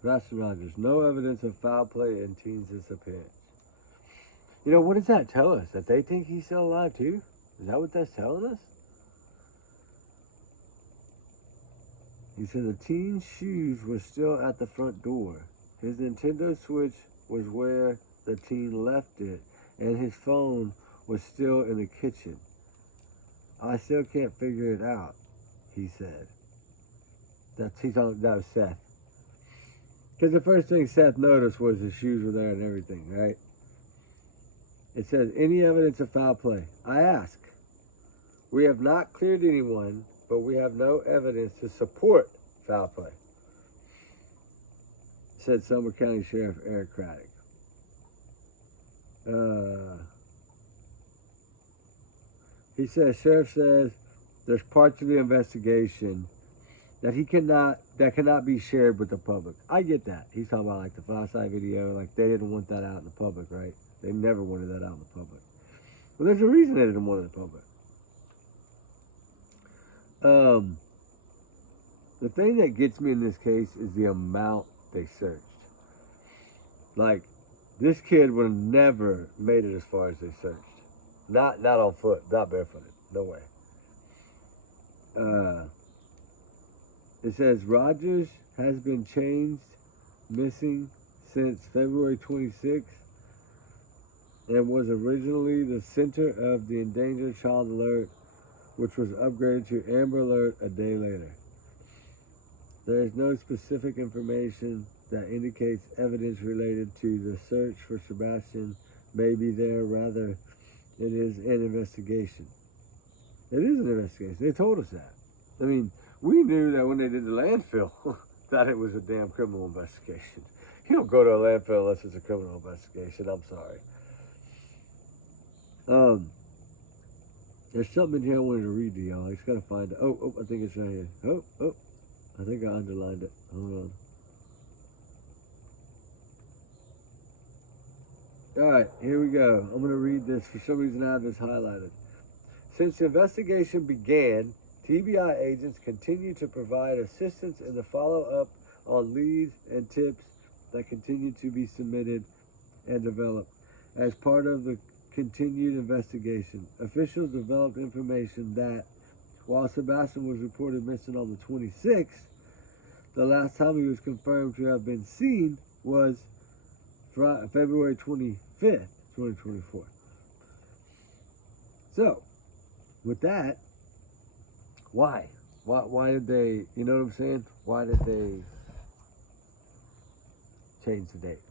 Sebastian Rogers, no evidence of foul play in teen's disappearance. You know, what does that tell us? That they think he's still alive too? Is that what that's telling us? He said the teen's shoes were still at the front door. His Nintendo Switch was where the teen left it, and his phone was still in the kitchen. I still can't figure it out, he said. That was Seth. Because the first thing Seth noticed was his shoes were there and everything, right? It says, any evidence of foul play? I ask. We have not cleared anyone, but we have no evidence to support foul play, said Sumner County Sheriff Eric Craddock. He says, Sheriff says there's parts of the investigation that cannot be shared with the public. I get that. He's talking about like the Flashlight video, like they didn't want that out in the public, right? They never wanted that out in the public. Well, there's a reason they didn't want it in the public. The thing that gets me in this case is the amount they searched. Like, this kid would have never made it as far as they searched. Not on foot, not barefooted. No way. It says Rogers has been changed missing since February 26th and was originally the center of the Endangered Child Alert, which was upgraded to Amber Alert a day later. There is no specific information that indicates evidence related to the search for Sebastian may be there. Rather, it is an investigation. It is an investigation. They told us that. I mean, we knew that when they did the landfill that it was a damn criminal investigation. You don't go to a landfill unless it's a criminal investigation. I'm sorry. There's something in here I wanted to read to y'all. I just gotta find it. Oh, I think it's right here. Oh, I think I underlined it. Hold on. Alright, here we go. I'm gonna read this. For some reason I have this highlighted. Since the investigation began, TBI agents continue to provide assistance in the follow-up on leads and tips that continue to be submitted and developed. As part of the continued investigation, officials developed information that, while Sebastian was reported missing on the 26th, the last time he was confirmed to have been seen was February 25th, 2024. So, with that, why? Why did they, you know what I'm saying? Why did they change the date?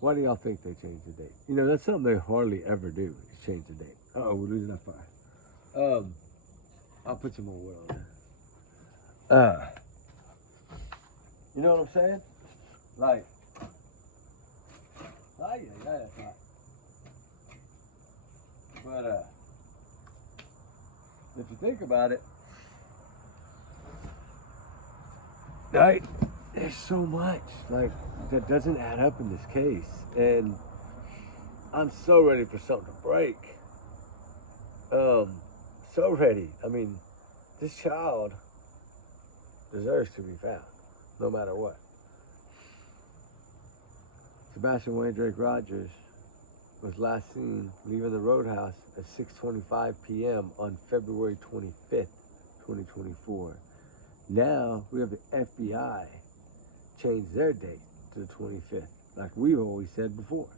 Why do y'all think they changed the date? You know, that's something they hardly ever do, is change the date. Uh-oh, we're losing that fire. I'll put some more wood on there. You know what I'm saying? Like, yeah, that's hot. But, if you think about it, right, there's so much, like, that doesn't add up in this case. And I'm so ready for something to break. So ready. I mean, this child deserves to be found, no matter what. Sebastian Wayne Drake Rogers was last seen leaving the roadhouse at 6:25 p.m. on February 25th, 2024. Now we have the FBI change their date to the 25th, like we've always said before.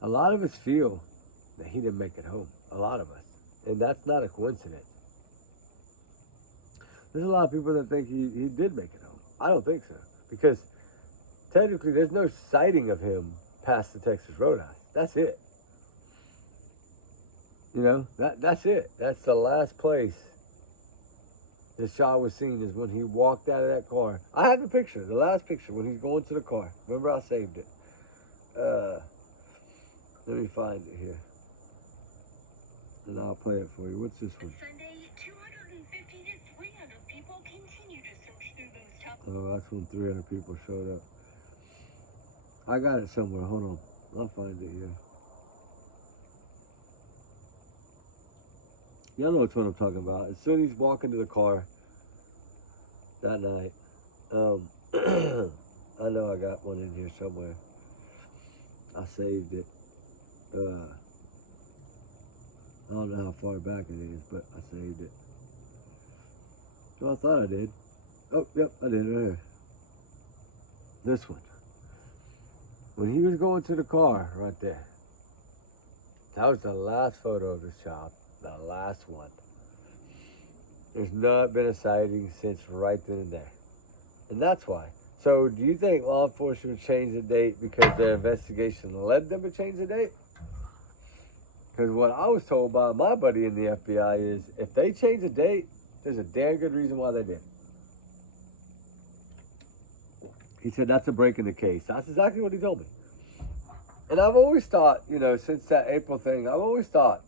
A lot of us feel that he didn't make it home. A lot of us. And that's not a coincidence. There's a lot of people that think he did make it home. I don't think so. Because technically there's no sighting of him past the Texas Roadhouse. That's it. You know, that's it. That's the last place this child was seen, is when he walked out of that car. I have the picture, the last picture, when he's going to the car. Remember, I saved it. Let me find it here. And I'll play it for you. What's this one? Sunday, 250 to 300 people continue to search through those top. Oh, that's when 300 people showed up. I got it somewhere. Hold on. I'll find it here. Y'all know what I'm talking about. As soon as he's walking to the car that night, I know I got one in here somewhere. I saved it. I don't know how far back it is, but I saved it. Well, I thought I did. Oh, yep, I did right here. This one. When he was going to the car right there, that was the last photo of this child. The last one. There's not been a sighting since right then and there. And that's why. So do you think law enforcement would change the date because their investigation led them to change the date? Because what I was told by my buddy in the FBI is, if they change the date, there's a damn good reason why they did. He said that's a break in the case. That's exactly what he told me. And I've always thought, you know, since that April thing, I've always thought,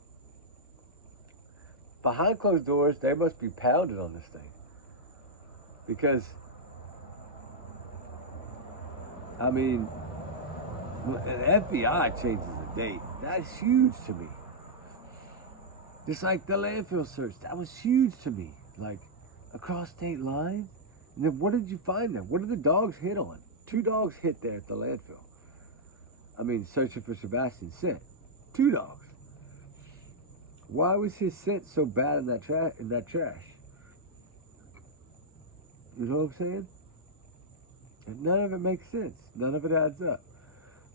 behind closed doors, they must be pounded on this thing. Because, I mean, an FBI changes the date. That's huge to me. Just like the landfill search, that was huge to me. Like, across state lines. And then what did you find there? What did the dogs hit on? 2 dogs hit there at the landfill. I mean, searching for Sebastian's scent. 2 dogs. Why was his scent so bad in that trash? You know what I'm saying? And none of it makes sense. None of it adds up.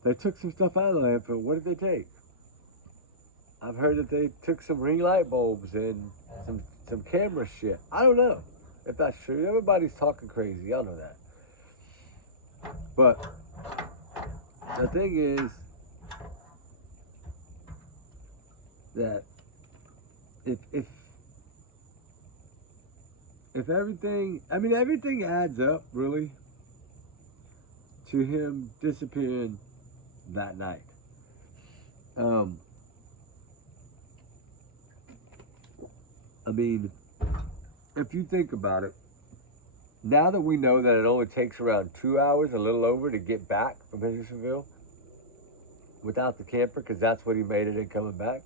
They took some stuff out of the landfill. What did they take? I've heard that they took some ring light bulbs and some camera shit. I don't know if that's true. Everybody's talking crazy. Y'all know that. But the thing is that if everything, I mean, everything adds up really to him disappearing that night. I mean, if you think about it, now that we know that it only takes around 2 hours, a little over, to get back from Hendersonville without the camper, because that's what he made it in coming back.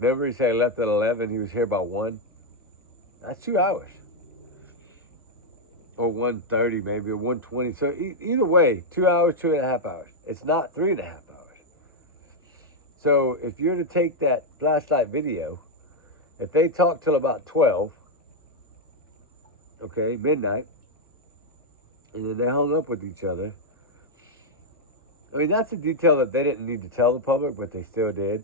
Remember, he said he left at 11, he was here by 1. That's 2 hours. Or 1:30 maybe, or 1:20. So either way, 2 hours, 2.5 hours. It's not 3.5 hours. So if you're to take that flashlight video, if they talk till about 12, okay, midnight, and then they hung up with each other, I mean, that's a detail that they didn't need to tell the public, but they still did,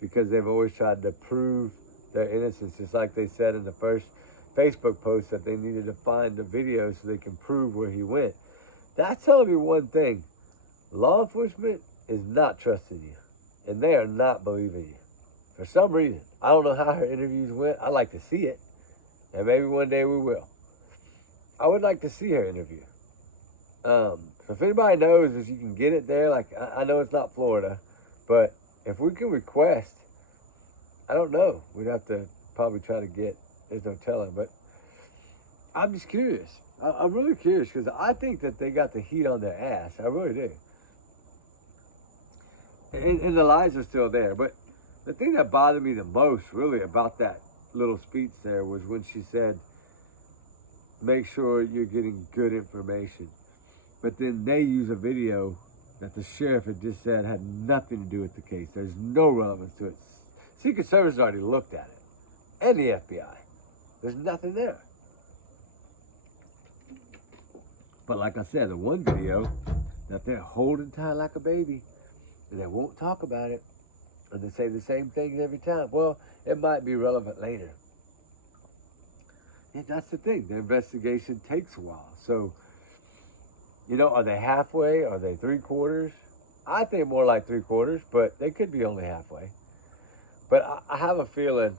because they've always tried to prove their innocence, just like they said in the first Facebook post that they needed to find the video so they can prove where he went. That's telling me one thing. law enforcement is not trusting you, and they are not believing you for some reason. I don't know how her interviews went. I'd like to see it, and maybe one day we will. I would like to see her interview. So if anybody knows if you can get it there, like I know it's not Florida, but if we can request, I don't know. We'd have to probably try to get, there's no telling, but I'm just curious. I'm really curious because I think that they got the heat on their ass. I really do. And the lies are still there. But the thing that bothered me the most, really, about that little speech there was when she said, make sure you're getting good information. But then they use a video that the sheriff had just said had nothing to do with the case. There's no relevance to it. Secret Service already looked at it. And the FBI. There's nothing there. But like I said, the one video that they're holding tight like a baby, and they won't talk about it, and they say the same things every time. Well, it might be relevant later. And that's the thing. The investigation takes a while. So, you know, are they halfway? Are they 3/4? I think more like 3/4, but they could be only halfway. But I have a feeling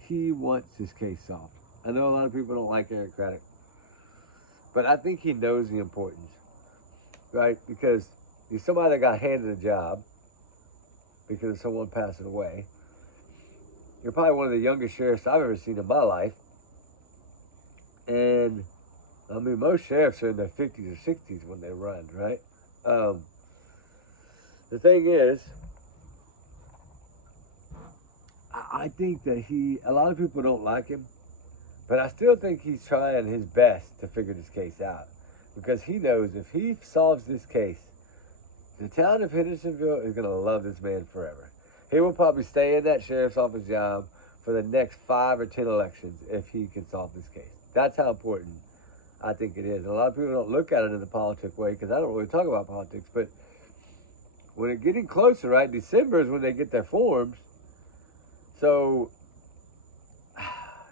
he wants his case solved. I know a lot of people don't like Eric Craddock, but I think he knows the importance, right? Because he's somebody that got handed a job because of someone passing away. You're probably one of the youngest sheriffs I've ever seen in my life. And, I mean, most sheriffs are in their 50s or 60s when they run, right? The thing is, I think that a lot of people don't like him, but I still think he's trying his best to figure this case out. Because he knows if he solves this case, the town of Hendersonville is going to love this man forever. He will probably stay in that sheriff's office job for the next 5 or 10 elections if he can solve this case. That's how important I think it is. And a lot of people don't look at it in the politic way because I don't really talk about politics. But when it's getting closer, right, December is when they get their forms. So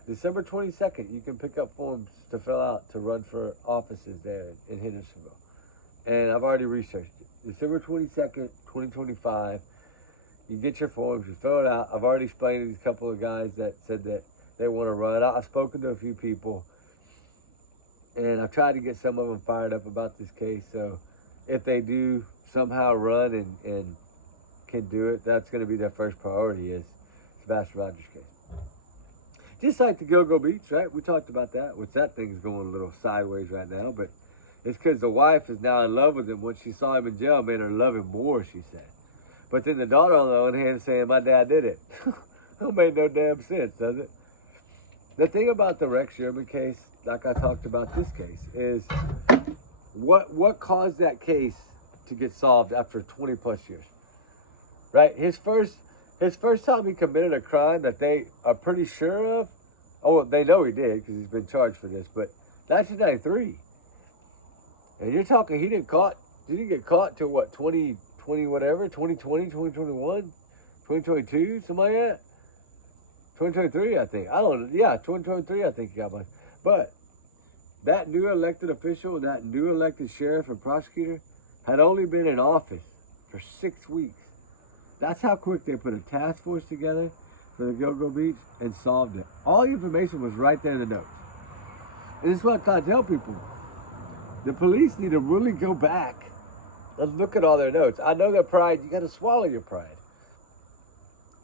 December 22nd, you can pick up forms to fill out to run for offices there in Hendersonville. And I've already researched it. December 22nd, 2025, you get your forms, you fill it out. I've already explained to these couple of guys that said that they want to run. I've spoken to a few people, and I've tried to get some of them fired up about this case. So if they do somehow run and can do it, that's going to be their first priority is Sebastian Rogers' case. Just like the Go-Go Beach, right? We talked about that, which that thing's going a little sideways right now, but it's because the wife is now in love with him. When she saw him in jail, made her love him more, she said. But then the daughter, on the other hand, is saying, my dad did it. That made no damn sense, does it? The thing about the Rex Sherman case, like I talked about this case, is what caused that case to get solved after 20 plus years, right? His first time he committed a crime that they are pretty sure of, oh, they know he did because he's been charged for this, but 1993. And you're talking, he didn't get caught till what, 2020 whatever, 2020, 2021, 2022, something like that? 2023, I think. I don't know. Yeah, 2023, I think he got one. But that new elected official, that new elected sheriff and prosecutor had only been in office for 6 weeks. That's how quick they put a task force together for the Go-Go Beach and solved it. All the information was right there in the notes. And this is what I tell people. The police need to really go back and look at all their notes. I know their pride, you got to swallow your pride.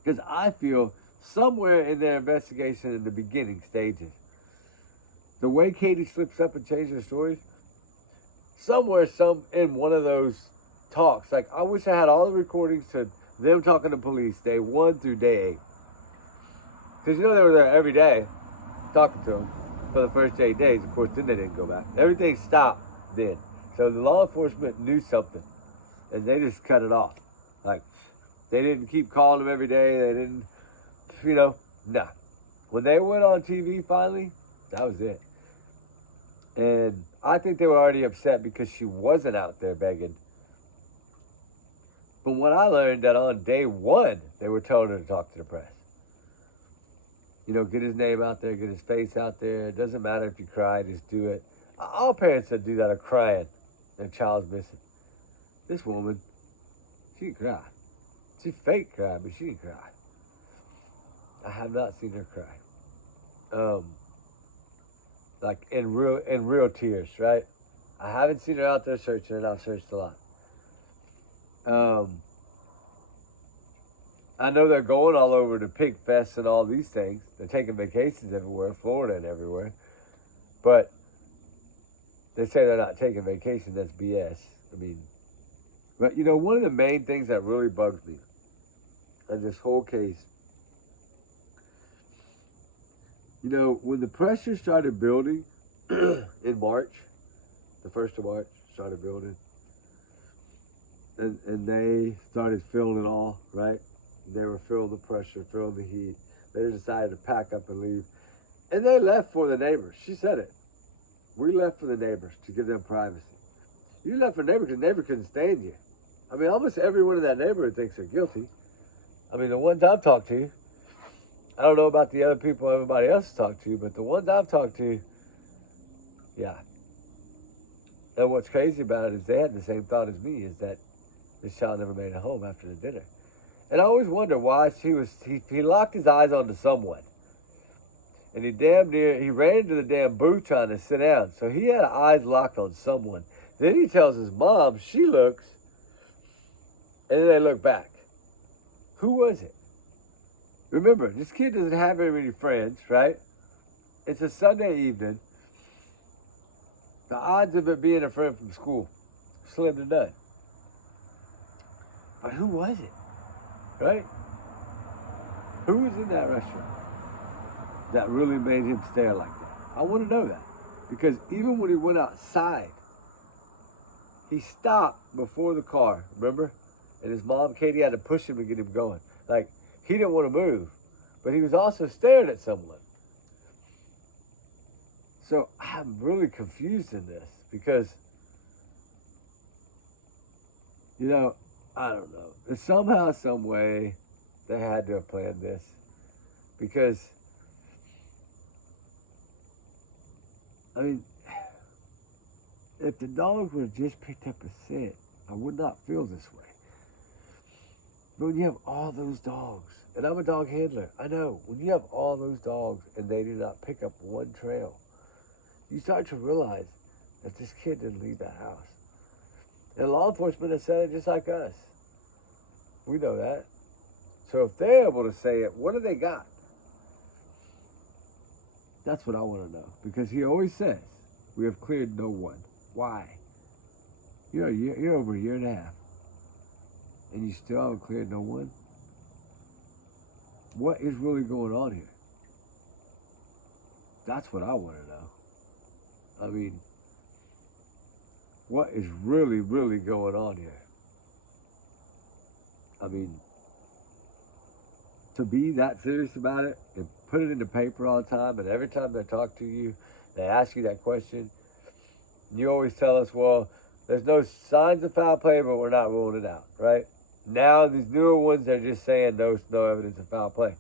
Because I feel somewhere in their investigation in the beginning stages, the way Katie slips up and changes her stories, somewhere in one of those talks, like I wish I had all the recordings to them talking to police day 1 through day 8. Because you know they were there every day talking to them for the first 8 days. Of course, then they didn't go back. Everything stopped then. So the law enforcement knew something, and they just cut it off. Like, they didn't keep calling them every day. They didn't, nah. When they went on TV finally, that was it. And I think they were already upset because she wasn't out there begging. But when I learned that on day 1, they were telling her to talk to the press. Get his name out there, get his face out there. It doesn't matter if you cry, just do it. All parents that do that are crying. Their child's missing. This woman, she didn't cry. She fake cried, but she didn't cry. I have not seen her cry. Like in real tears, right? I haven't seen her out there searching, and I've searched a lot. I know they're going all over to Pig Fest and all these things. They're taking vacations everywhere, Florida and everywhere. But they say they're not taking vacation. That's BS. I mean, but you know, one of the main things that really bugs me in this whole case, you know, when the pressure started building in March, the 1st of March started building, and they started feeling it all, right? They were feeling the pressure, feeling the heat. They decided to pack up and leave. And they left for the neighbors. She said it. We left for the neighbors to give them privacy. You left for the neighbors because the neighbor couldn't stand you. I mean, almost everyone in that neighborhood thinks they're guilty. I mean, the ones I've talked to, I don't know about the other people everybody else has talked to, but the ones I've talked to, yeah. And what's crazy about it is they had the same thought as me, is that this child never made it home after the dinner. And I always wonder why he locked his eyes onto someone. And he ran into the damn booth trying to sit down. So he had eyes locked on someone. Then he tells his mom, she looks, and then they look back. Who was it? Remember, this kid doesn't have very many friends, right? It's a Sunday evening. The odds of it being a friend from school, slim to none. But who was it? Right? Who was in that restaurant that really made him stare like that? I want to know that. Because even when he went outside, he stopped before the car, remember? And his mom, Katie, had to push him to get him going. Like, he didn't want to move, but he was also staring at someone. So I'm really confused in this because, you know, I don't know. And somehow, some way, they had to have planned this. Because, I mean, if the dogs would have just picked up a scent, I would not feel this way. But when you have all those dogs, and I'm a dog handler, I know, when you have all those dogs and they do not pick up one trail, you start to realize that this kid didn't leave the house. And law enforcement has said it just like us. We know that. So if they're able to say it, what do they got? That's what I want to know. Because he always says, we have cleared no one. Why? You're over a year and a half. And you still haven't cleared no one? What is really going on here? That's what I want to know. I mean, what is really, really going on here? I mean, to be that serious about it and put it in the paper all the time, and every time they talk to you, they ask you that question, you always tell us, well, there's no signs of foul play, but we're not ruling it out, right? Now, these newer ones, they're just saying no evidence of foul play.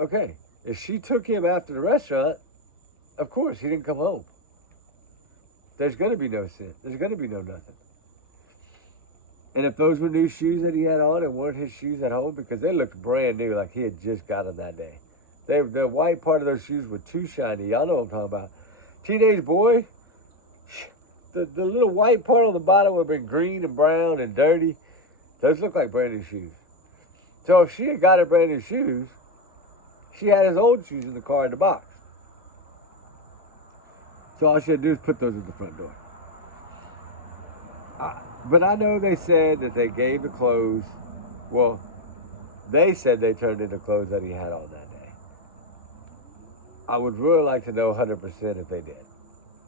Okay, if she took him after the restaurant, of course, he didn't come home. There's going to be no sin. There's going to be no nothing. And if those were new shoes that he had on and weren't his shoes at home, because they looked brand new, like he had just got them that day. The white part of those shoes were too shiny. Y'all know what I'm talking about. Teenage boy, the little white part on the bottom would have been green and brown and dirty. Those look like brand new shoes. So if she had got her brand new shoes, she had his old shoes in the car in the box. So all she had to do is put those at the front door. But I know they said that they gave the clothes. Well, they said they turned in the clothes that he had on that day. I would really like to know 100% if they did.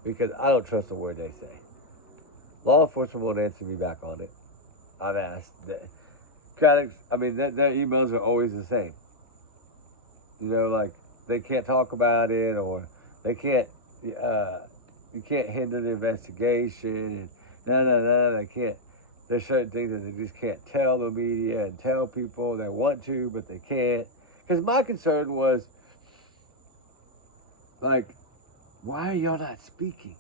Because I don't trust a word they say. Law enforcement won't answer me back on it. I've asked. Their emails are always the same. You know, like, they can't talk about it, or they can't, you can't hinder the investigation, and no, they can't. There's certain things that they just can't tell the media and tell people. They want to, but they can't. Because my concern was, like, why are y'all not speaking?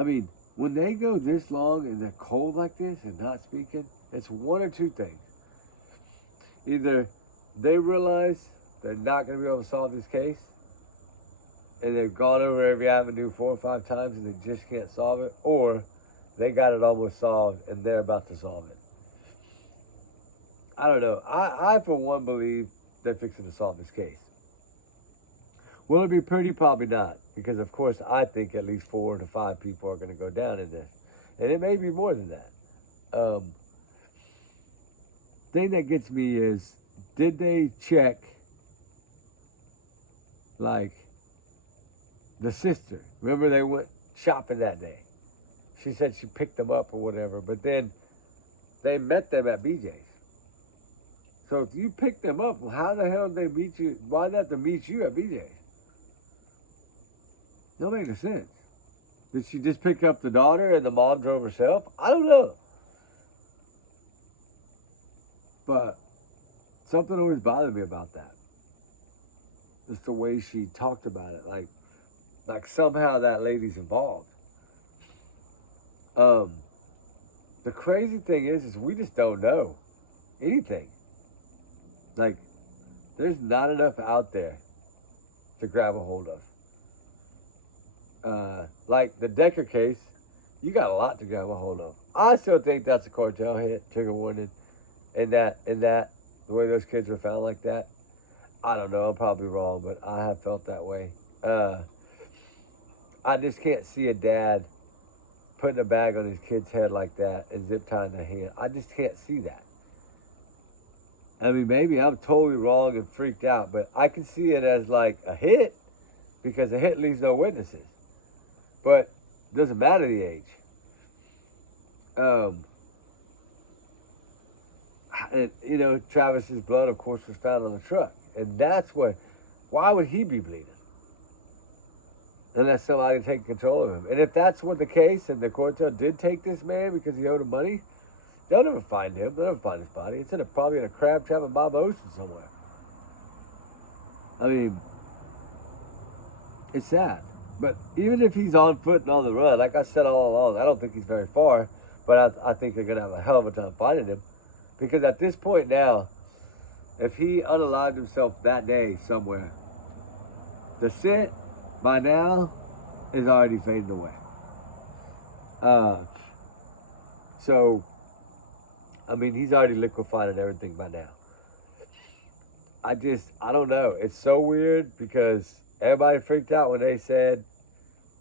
I mean, when they go this long and they're cold like this and not speaking, it's one or two things. Either they realize they're not going to be able to solve this case, and they've gone over every avenue 4 or 5 times and they just can't solve it, or they got it almost solved and they're about to solve it. I don't know. I for one, believe they're fixing to solve this case. Will it be pretty? Probably not. Because, of course, I think at least 4 to 5 people are going to go down in this. And it may be more than that. Thing that gets me is, did they check, like, the sister? Remember they went shopping that day. She said she picked them up or whatever. But then they met them at BJ's. So if you pick them up, well, how the hell did they meet you? Why did they have to meet you at BJ's? Don't make no sense. Did she just pick up the daughter and the mom drove herself? I don't know. But something always bothered me about that. Just the way she talked about it. Like somehow that lady's involved. The crazy thing is we just don't know anything. Like, there's not enough out there to grab a hold of. Like the Decker case, you got a lot to grab a hold of. I still think that's a cartel hit, trigger warning, and that the way those kids were found like that. I don't know, I'm probably wrong, but I have felt that way. I just can't see a dad putting a bag on his kid's head like that and zip tying their hand. I just can't see that. I mean, maybe I'm totally wrong and freaked out, but I can see it as like a hit because a hit leaves no witnesses. But it doesn't matter the age. And, you know, Travis's blood, of course, was found on the truck. And that's why would he be bleeding? Unless somebody taking control of him. And if that's what the case, and the cartel did take this man because he owed him money, they'll never find him. They'll never find his body. It's probably in a crab trap in Bob Ocean somewhere. I mean, it's sad. But even if he's on foot and on the run, like I said all along, I don't think he's very far. But I think they're going to have a hell of a time finding him. Because at this point now, if he unalived himself that day somewhere, the scent by now is already fading away. So, I mean, he's already liquefied and everything by now. I don't know. It's so weird because everybody freaked out when they said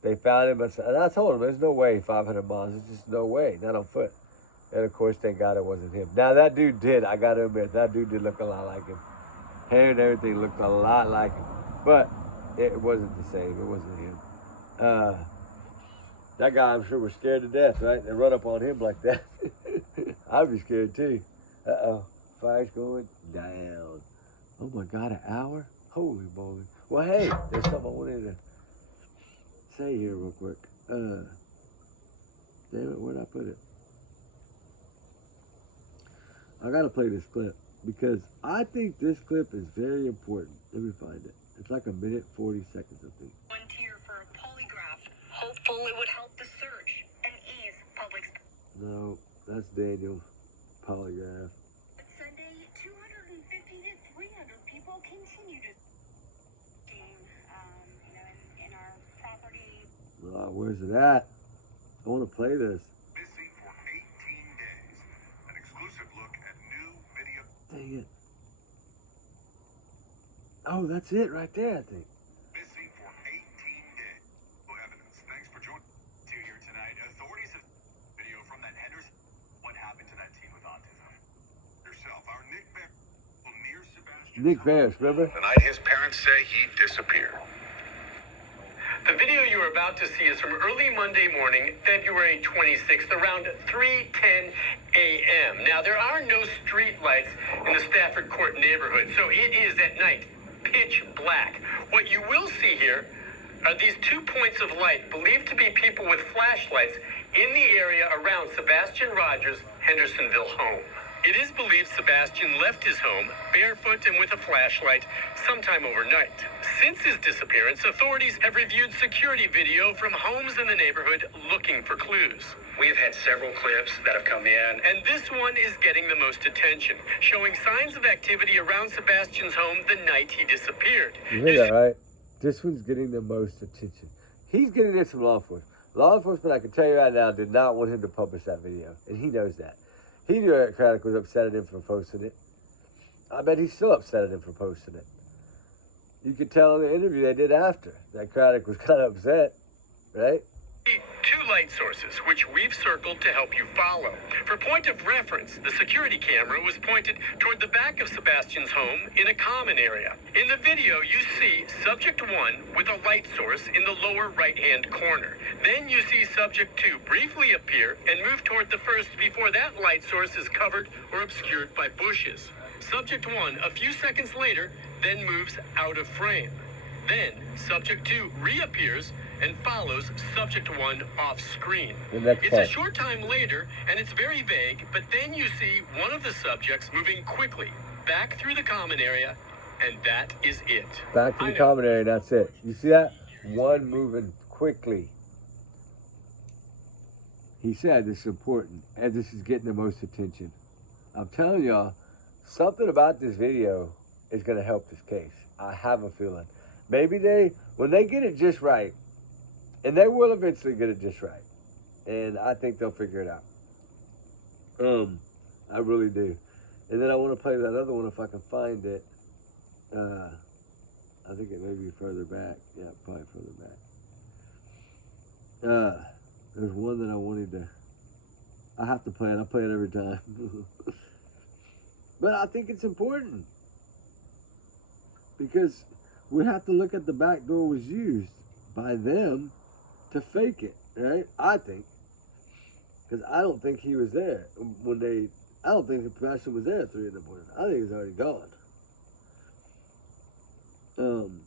they found him. And I told them, there's no way 500 miles. There's just no way, not on foot. And, of course, thank God it wasn't him. Now, that dude did, I got to admit, that dude did look a lot like him. Hair and everything looked a lot like him. But it wasn't the same. It wasn't him. That guy, I'm sure, was scared to death, right? They run up on him like that. I'd be scared, too. Uh-oh. Fire's going down. Oh, my God, an hour? Holy moly. Well, hey, there's something I wanted to say here real quick. Damn it, where'd I put it? I gotta play this clip because I think this clip is very important. Let me find it. It's like 1 minute, 40 seconds, I think. Volunteer for a polygraph. Hopeful it would help the search and ease public. No, that's Daniel. Polygraph. Sunday, 250 to 300 people continue to in our property. Where's it at? I want to play this. Busy for 18 days. An exclusive look at new video. Dang it. Oh, that's it right there, I think. Busy for 18 days. No evidence. Thanks for joining us here tonight. Authorities have video from that Hendersonville. What happened to that teen with autism? Yourself, our Nick Bear, near Sebastian. Nick Bears, remember? Tonight, his parents say he disappeared. The video you are about to see is from early Monday morning, February 26th, around 3:10 a.m. Now, there are no street lights in the Stafford Court neighborhood, so it is at night, pitch black. What you will see here are these 2 points of light believed to be people with flashlights in the area around Sebastian Rogers' Hendersonville home. It is believed Sebastian left his home barefoot and with a flashlight sometime overnight. Since his disappearance, authorities have reviewed security video from homes in the neighborhood looking for clues. We've had several clips that have come in. And this one is getting the most attention, showing signs of activity around Sebastian's home the night he disappeared. You hear that, right? This one's getting the most attention. He's getting this from law enforcement. Law enforcement, I can tell you right now, did not want him to publish that video, and he knows that. He knew Eric Craddock was upset at him for posting it. I bet he's still upset at him for posting it. You could tell in the interview they did after that Craddock was kind of upset, right? Two light sources, which we've circled to help you follow. For point of reference, the security camera was pointed toward the back of Sebastian's home in a common area. In the video, you see subject 1 with a light source in the lower right-hand corner. Then you see subject 2 briefly appear and move toward the first before that light source is covered or obscured by bushes. Subject 1, a few seconds later, then moves out of frame. Then, subject 2 reappears and follows subject 1 off screen. It's a short time later, and it's very vague, but then you see one of the subjects moving quickly back through the common area, and that is it. Back to the common area, that's it. You see that? One moving quickly. He said this is important, and this is getting the most attention. I'm telling y'all, something about this video is going to help this case. I have a feeling. Maybe when they get it just right, and they will eventually get it just right, and I think they'll figure it out. I really do. And then I want to play that other one if I can find it. I think it may be further back. Yeah, probably further back. There's one that I wanted to. I have to play it. I play it every time. But I think it's important because we have to look at the back door was used by them to fake it, right? I think. Because I don't think he was there I don't think Sebastian was there at 3 in the morning. I think he was already gone.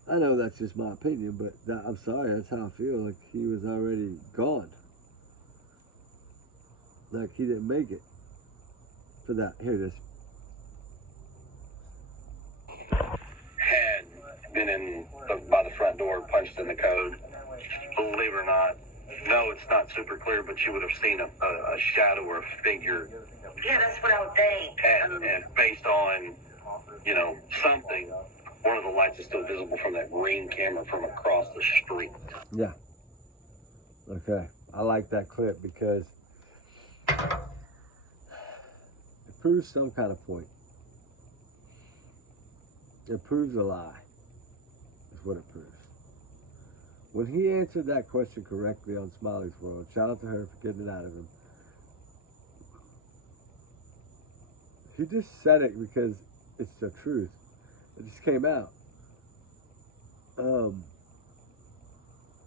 I know that's just my opinion, but I'm sorry, that's how I feel. Like he was already gone. Like he didn't make it for that. Here it is. Had been by the front door, punched in the code. Believe it or not, no, it's not super clear, but you would have seen a shadow or a figure. Yeah, that's what I would think. And based on, something, one of the lights is still visible from that green camera from across the street. Yeah. Okay. I like that clip because it proves some kind of point. It proves a lie, is what it proves. When he answered that question correctly on Smiley's World, shout out to her for getting it out of him. He just said it because it's the truth. It just came out.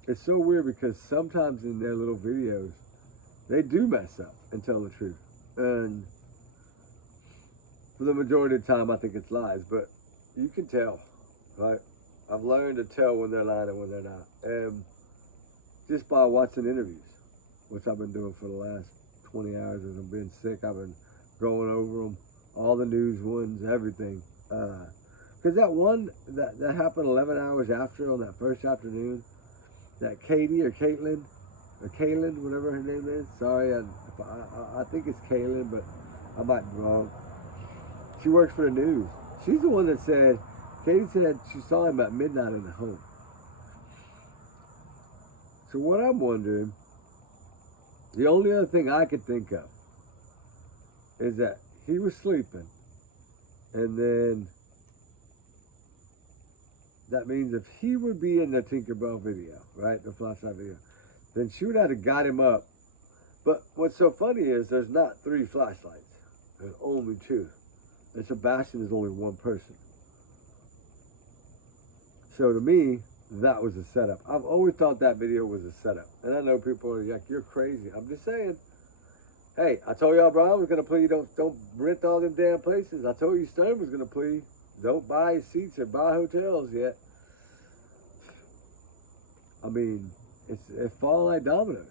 It's so weird because sometimes in their little videos, they do mess up and tell the truth. And for the majority of the time, I think it's lies, but you can tell, right? I've learned to tell when they're lying and when they're not. And just by watching interviews, which I've been doing for the last 20 hours as I've been sick. I've been going over them, all the news ones, everything. Because that one, that happened 11 hours after on that first afternoon, that Katie or Caitlin, whatever her name is. Sorry, I think it's Caitlin, but I might be wrong. She works for the news. She's the one that said, Katie said she saw him at midnight in the home. So what I'm wondering, the only other thing I could think of is that he was sleeping, and then that means if he would be in the Tinkerbell video, right, the flashlight video, then she would have got him up. But what's so funny is there's not 3 flashlights. There's only 2. And Sebastian is only 1 person. So to me, that was a setup. I've always thought that video was a setup. And I know people are like, you're crazy. I'm just saying, hey, I told y'all Brian was going to plea, don't rent all them damn places. I told you Stern was going to plea, don't buy seats or buy hotels yet. I mean, it's falling like dominoes.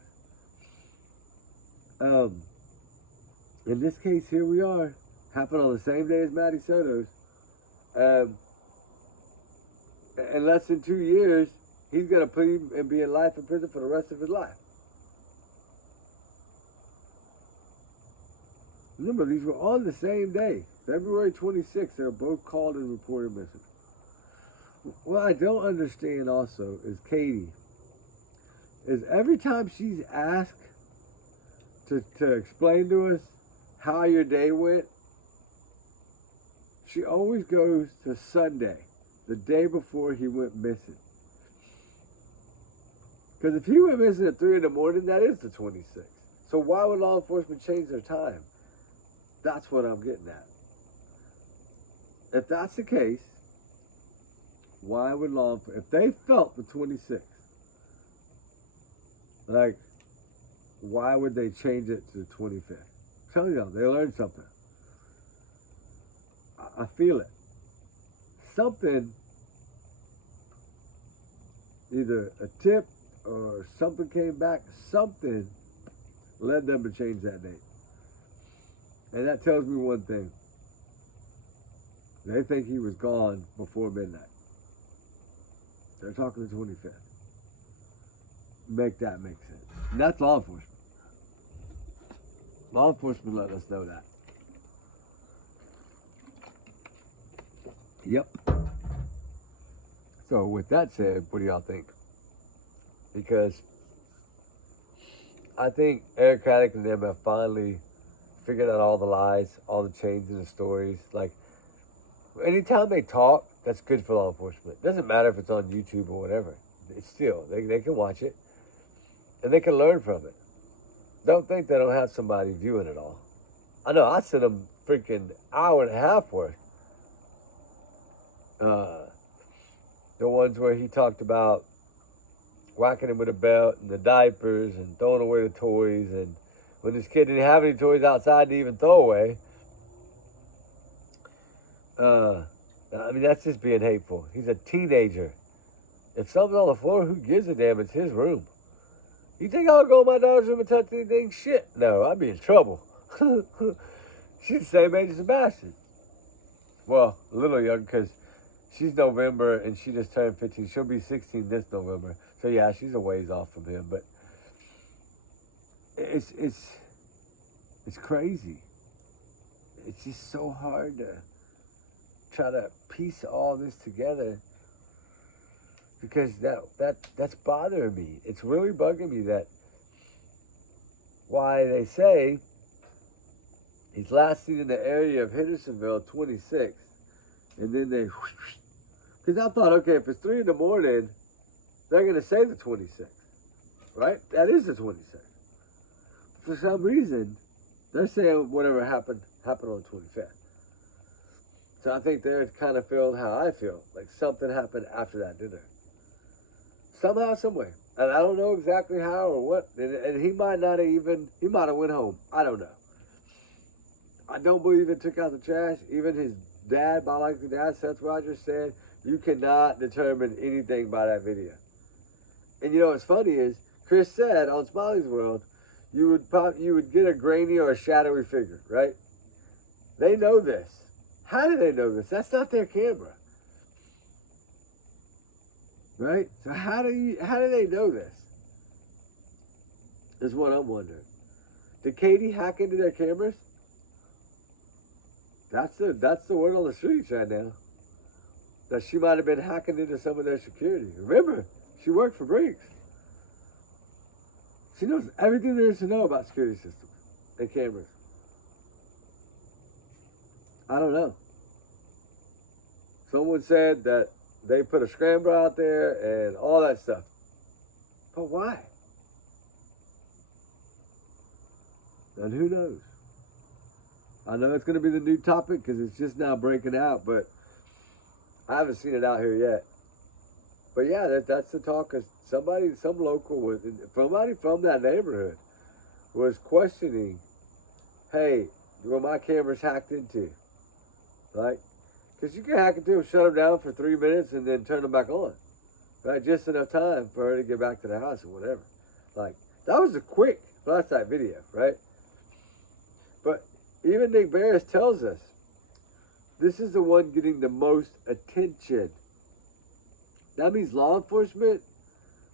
In this case, here we are, happened on the same day as Maddie Soto's. In less than 2 years, he's going to plead and be in life in prison for the rest of his life. Remember, these were on the same day. February 26th, they were both called and reported missing. What I don't understand also is Katie. Is every time she's asked to explain to us how your day went, she always goes to Sunday, the day before he went missing. Because if he went missing at 3 in the morning, that is the 26th. So why would law enforcement change their time? That's what I'm getting at. If that's the case, why would law enforcement, if they felt the 26th, like, why would they change it to the 25th? I'm telling y'all, they learned something. I feel it. Something, either a tip or something came back, something led them to change that date. And that tells me one thing. They think he was gone before midnight. They're talking the 25th. Make that make sense. And that's law enforcement. Law enforcement let us know that. Yep. So with that said, what do y'all think? Because I think Eric Haddock and them have finally figured out all the lies, all the changes in the stories. Like, anytime they talk, that's good for law enforcement. Doesn't matter if it's on YouTube or whatever. It's still, they can watch it. And they can learn from it. Don't think they don't have somebody viewing it all. I know, I sent them freaking hour and a half worth. The ones where he talked about whacking him with a belt and the diapers and throwing away the toys, and when this kid didn't have any toys outside to even throw away. I mean, that's just being hateful. He's a teenager. If something's on the floor, who gives a damn? It's his room. You think I'll go in my daughter's room and touch anything? Shit. No, I'd be in trouble. She's the same age as Sebastian. Well, a little younger, because she's November and she just turned 15. She'll be 16 this November. So yeah, she's a ways off from him, but it's crazy. It's just so hard to try to piece all this together, because that's bothering me. It's really bugging me that why they say he's last seen in the area of Hendersonville 26, and then they, because I thought, okay, if it's 3 in the morning, they're going to say the 26th, right? That is the 26th. For some reason, they're saying whatever happened on the 25th. So I think they're kind of feeling how I feel, like something happened after that dinner. Somehow, some way. And I don't know exactly how or what. And he might not have even, he might have went home. I don't know. I don't believe it took out the trash. Even his dad, biological dad, Seth Rogers, said, you cannot determine anything by that video. And you know what's funny is, Chris said on Smiley's World, you would get a grainy or a shadowy figure, right? They know this. How do they know this? That's not their camera. Right? So how do they know this? Is what I'm wondering. Did Katie hack into their cameras? That's the word on the streets right now. That she might have been hacking into some of their security. Remember, she worked for Brinks. She knows everything there is to know about security systems and cameras. I don't know. Someone said that they put a scrambler out there and all that stuff. But why? And who knows? I know it's going to be the new topic because it's just now breaking out, but I haven't seen it out here yet. But yeah, that's the talk. Cause some local, somebody from that neighborhood was questioning, hey, were my cameras hacked into? Right? Because you can hack into them, shut them down for 3 minutes, and then turn them back on. Right? Just enough time for her to get back to the house or whatever. Like, that was a quick flashlight video, right? But Even Nick Barris tells us this is the one getting the most attention. That means law enforcement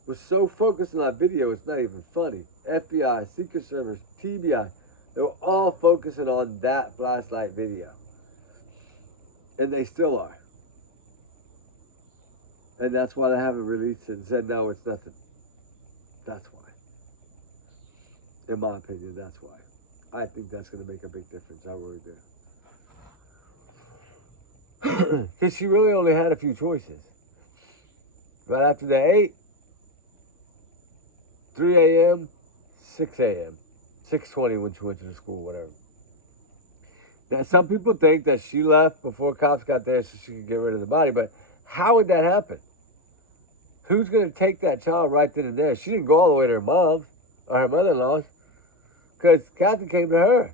was so focused on that video, it's not even funny. FBI, Secret Service, TBI, they were all focusing on that flashlight video. And they still are. And that's why they haven't released it and said, no, it's nothing. That's why. In my opinion, that's why. I think that's going to make a big difference. I really do. Because she really only had a few choices. Right after the 8, 3 a.m., 6 a.m., 6:20 when she went to the school, whatever. Now, some people think that she left before cops got there so she could get rid of the body, but how would that happen? Who's going to take that child right then and there? She didn't go all the way to her mom's or her mother-in-law's because Kathy came to her.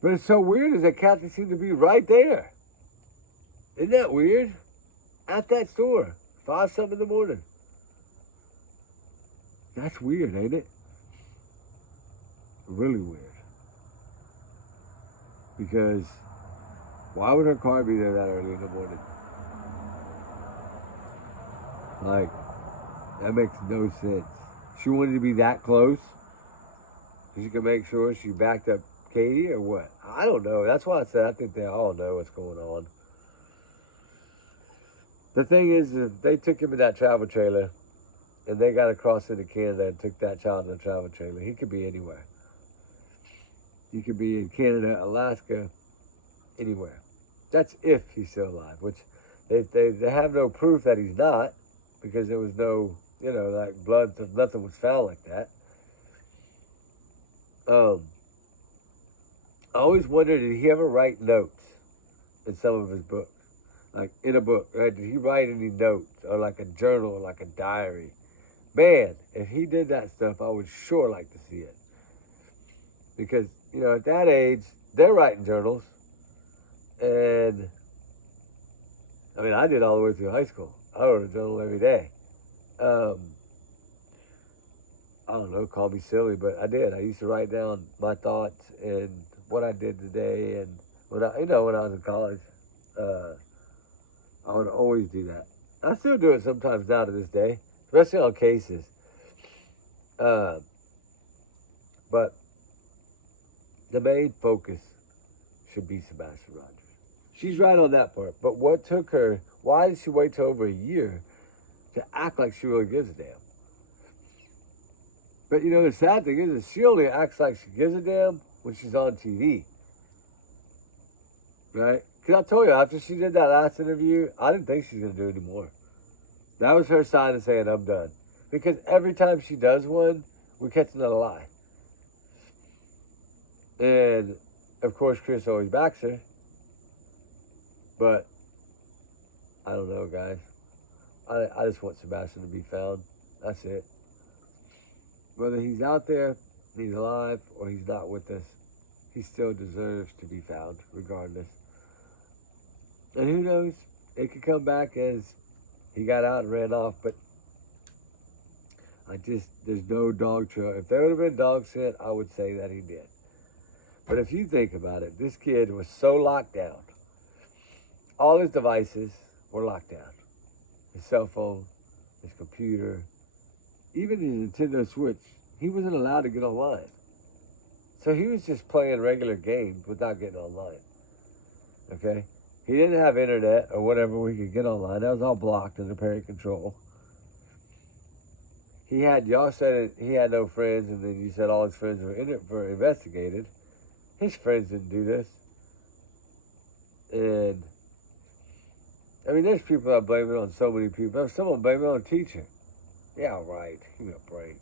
But it's so weird is that Kathy seemed to be right there. Isn't that weird? At that store, 5-something in the morning. That's weird, ain't it? Really weird. Because why would her car be there that early in the morning? Like, that makes no sense. She wanted to be that close. She could make sure she backed up Katie or what? I don't know. That's why I said I think they all know what's going on. The thing is, if they took him in that travel trailer and they got across into Canada and took that child in the travel trailer, he could be anywhere. He could be in Canada, Alaska, anywhere. That's if he's still alive, which they have no proof that he's not because there was no, like blood, nothing was found like that. I always wondered, did he ever write notes in some of his books? Like in a book, right? Did he write any notes or like a journal or like a diary? Man, if he did that stuff, I would sure like to see it. Because, at that age, they're writing journals. And, I did all the way through high school. I wrote a journal every day. I don't know, call me silly, but I did. I used to write down my thoughts and what I did today. And when I was in college, I would always do that. I still do it sometimes now to this day, especially on cases. But the main focus should be Sebastian Rogers. She's right on that part. But what took her, why did she wait till over a year to act like she really gives a damn? But the sad thing is she only acts like she gives a damn when she's on TV. Right? Because I told you, after she did that last interview, I didn't think she was going to do any more. That was her sign of saying, I'm done. Because every time she does one, we catch another lie. And, of course, Chris always backs her. But, I don't know, guys. I just want Sebastian to be found. That's it. Whether he's out there, he's alive, or he's not with us, he still deserves to be found, regardless. And who knows? It could come back as he got out and ran off, but there's no dog trail. If there would have been dog scent, I would say that he did. But if you think about it, this kid was so locked down. All his devices were locked down. His cell phone, his computer, even his Nintendo Switch. He wasn't allowed to get online. So he was just playing regular games without getting online. Okay? He didn't have internet or whatever we could get online. That was all blocked under parent control. Y'all said he had no friends, and then you said all his friends were investigated. His friends didn't do this. And, there's people that blame it on so many people. Someone blame it on a teacher. Yeah, right. Give me a break.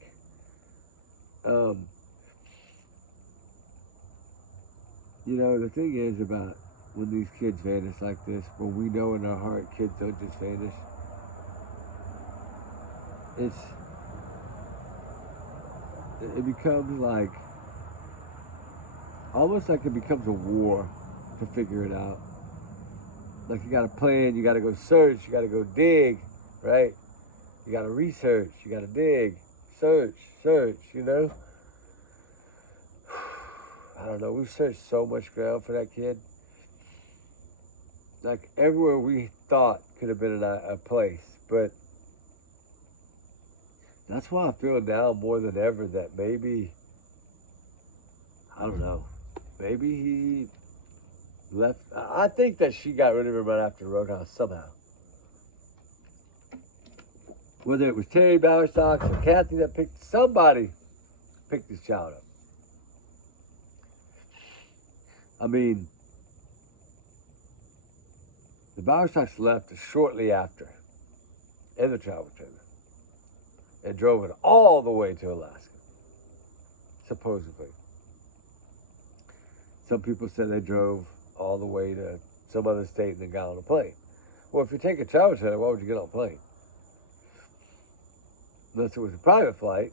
The thing is about when these kids vanish like this, when we know in our heart kids don't just vanish, it becomes like, almost like it becomes a war to figure it out. Like you got to plan, you got to go search, you got to go dig, right? You got to research, you got to dig, search, I don't know, we've searched so much ground for that kid. Like, everywhere we thought could have been a place. But that's why I feel now more than ever that maybe, I don't know, maybe he left. I think that she got rid of him right after Roadhouse somehow. Whether it was Terry Bowerstocks or Kathy that somebody picked this child up. I mean, the Bowerstocks left shortly after in the travel trailer and drove it all the way to Alaska, supposedly. Some people said they drove all the way to some other state and then got on a plane. Well, if you take a travel trailer, why would you get on a plane? Unless it was a private flight.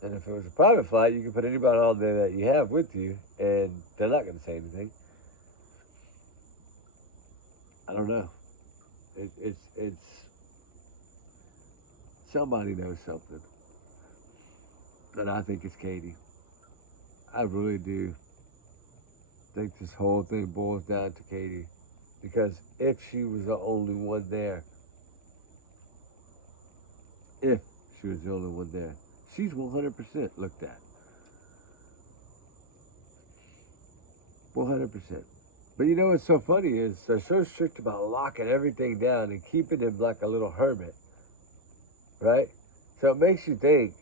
And if it was a private flight, you can put anybody on there that you have with you, and they're not going to say anything. I don't know. It's somebody knows something, and I think it's Katie. I really do think this whole thing boils down to Katie, because if she was the only one there, she's 100% looked at. 100%. But you know what's so funny is they're so strict about locking everything down and keeping him like a little hermit, right? So it makes you think,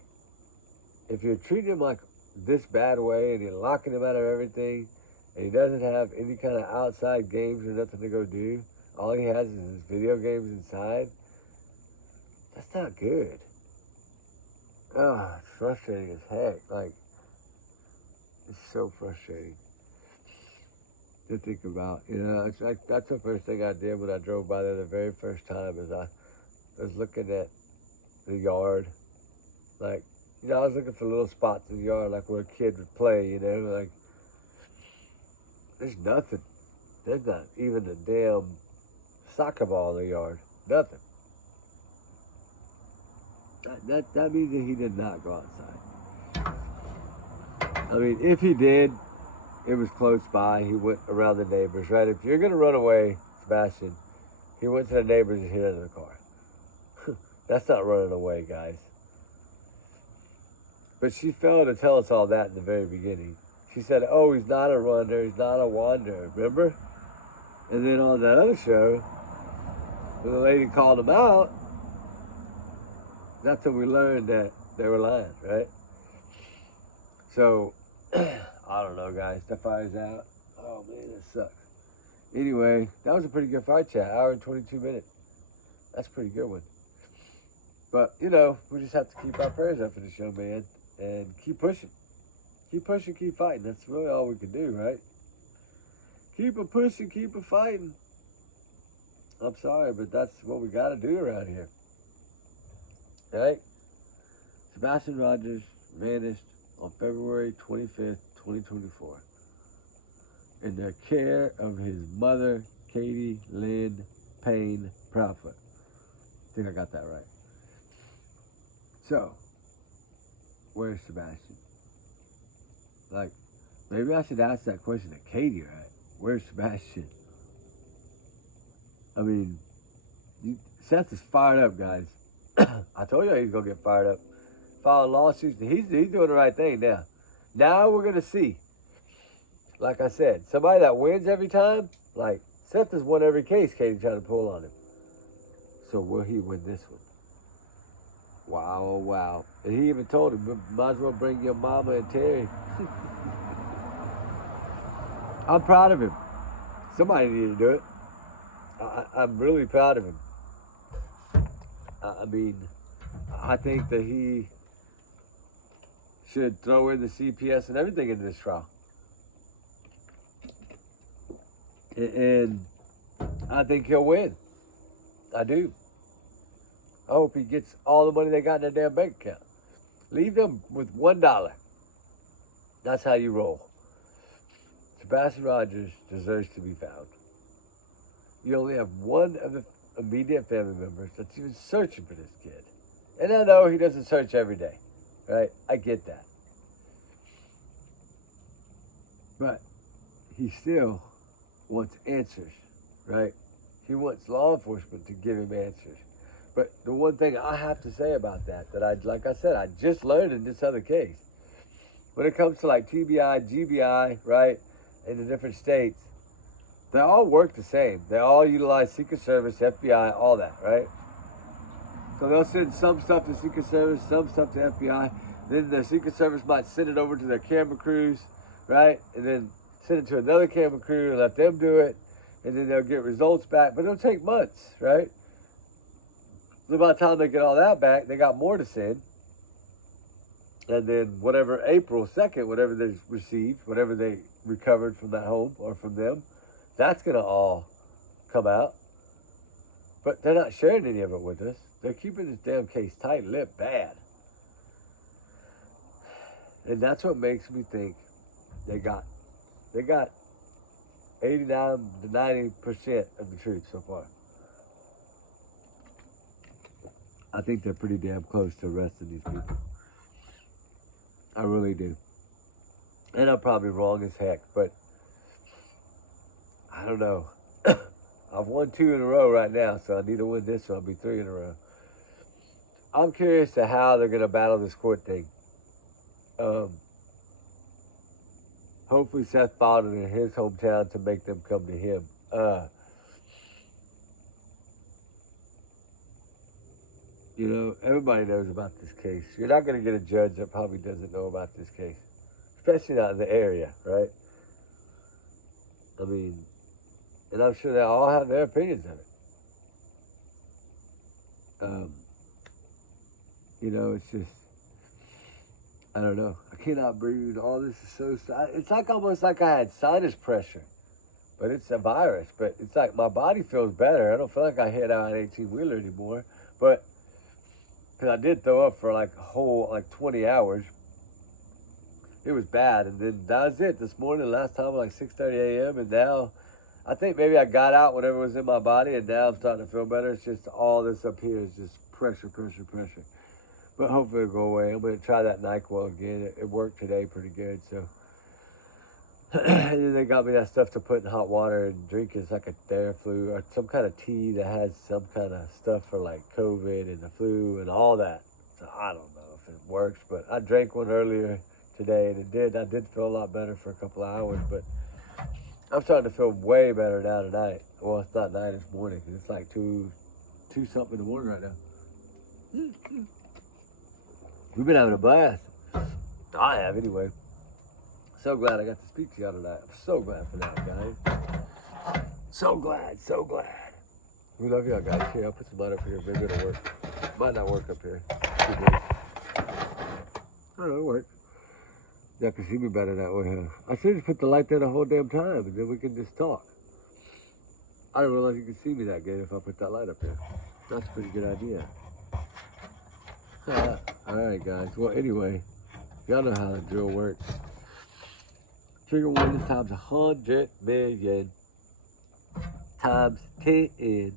if you're treating him like this bad way and you're locking him out of everything and he doesn't have any kind of outside games or nothing to go do, all he has is his video games inside, that's not good. Oh, it's frustrating as heck. Like, it's so frustrating to think about. You know, it's like, that's the first thing I did when I drove by there the very first time, is I was looking at the yard. Like, you know, I was looking for little spots in the yard, like where a kid would play, you know, like, there's nothing. There's not even a damn soccer ball in the yard. Nothing. That means that he did not go outside. I mean, if he did, it was close by. He went around the neighbors, right? If you're going to run away, Sebastian, he went to the neighbors and hid under the car. That's not running away, guys. But she failed to tell us all that in the very beginning. She said, oh, he's not a runner, he's not a wanderer, remember? And then on that other show, when the lady called him out, that's when we learned that they were lying, right? So, I don't know, guys. The fire's out. Oh, man, this sucks. Anyway, that was a pretty good fight chat. Hour and 22 minutes. That's a pretty good one. But, you know, we just have to keep our prayers up for this young man and keep pushing. Keep pushing, keep fighting. That's really all we can do, right? Keep a pushing, keep a fighting. I'm sorry, but that's what we got to do around here. Right? Sebastian Rogers vanished on February 25th, 2024. In the care of his mother, Katie Lynn Payne Proudfoot. I think I got that right. So, where's Sebastian? Like, maybe I should ask that question to Katie, right? Where's Sebastian? I mean, Seth is fired up, guys. I told you he's going to get fired up. Filing lawsuits. He's doing the right thing now. Now we're going to see. Like I said, somebody that wins every time, like Seth has won every case Katie tried to pull on him. So will he win this one? Wow, oh wow. And he even told him, might as well bring your mama and Terry. I'm proud of him. Somebody needed to do it. I'm really proud of him. I mean, I think that he should throw in the CPS and everything into this trial. And I think he'll win. I do. I hope he gets all the money they got in their damn bank account. Leave them with $1. That's how you roll. Sebastian Rogers deserves to be found. You only have one of the immediate family members that's even searching for this kid. And I know he doesn't search every day, right? I get that. But he still wants answers, right? He wants law enforcement to give him answers. But the one thing I have to say about that like I said, I just learned in this other case, when it comes to like TBI, GBI, right, in the different states, they all work the same. They all utilize Secret Service, FBI, all that, right? So they'll send some stuff to Secret Service, some stuff to FBI. Then the Secret Service might send it over to their camera crews, right? And then send it to another camera crew and let them do it. And then they'll get results back. But it'll take months, right? So by the time they get all that back, they got more to send. And then whatever April 2nd, whatever they received, whatever they recovered from that home or from them, that's going to all come out. But they're not sharing any of it with us. They're keeping this damn case tight-lipped bad. And that's what makes me think they got 89 to 90% of the truth so far. I think they're pretty damn close to arresting these people. I really do. And I'm probably wrong as heck, but I don't know. I've won 2 in a row right now, so I need to win this one. I'll be 3 in a row. I'm curious to how they're going to battle this court thing. Hopefully Seth fought it in his hometown to make them come to him. You know, everybody knows about this case. You're not going to get a judge that probably doesn't know about this case. Especially not in the area, right? I mean, and I'm sure they all have their opinions of it. You know, it's just, I don't know. I cannot breathe. All this is so sad. It's like almost like I had sinus pressure, but it's a virus. But it's like my body feels better. I don't feel like I hit out an 18-wheeler anymore. But because I did throw up for like a whole 20 hours. It was bad. And then that was it. This morning, last time, like 6:30 a.m. And now, I think maybe I got out whatever was in my body, and now I'm starting to feel better. It's just all this up here is just pressure. But hopefully it'll go away. I'm going to try that NyQuil again. It worked today pretty good, so. And then they got me that stuff to put in hot water and drink. It's like a Theraflu or some kind of tea that has some kind of stuff for like COVID and the flu and all that. So I don't know if it works, but I drank one earlier today and it did. I did feel a lot better for a couple of hours, but I'm starting to feel way better now tonight. Well, it's not night, it's morning. It's like 2 something in the morning right now. We've been having a blast. I have anyway. So glad I got to speak to y'all tonight. I'm so glad for that, guys. So glad. We love y'all, guys. Here, I'll put some light up here. Maybe it'll work. Might not work up here. I don't know, it'll work. Y'all can see me better that way, huh? I should just put the light there the whole damn time, and then we can just talk. I didn't realize you could see me that good if I put that light up here. That's a pretty good idea. Alright, guys. Well, anyway, y'all know how the drill works. Trigger warning times 100 million times 10.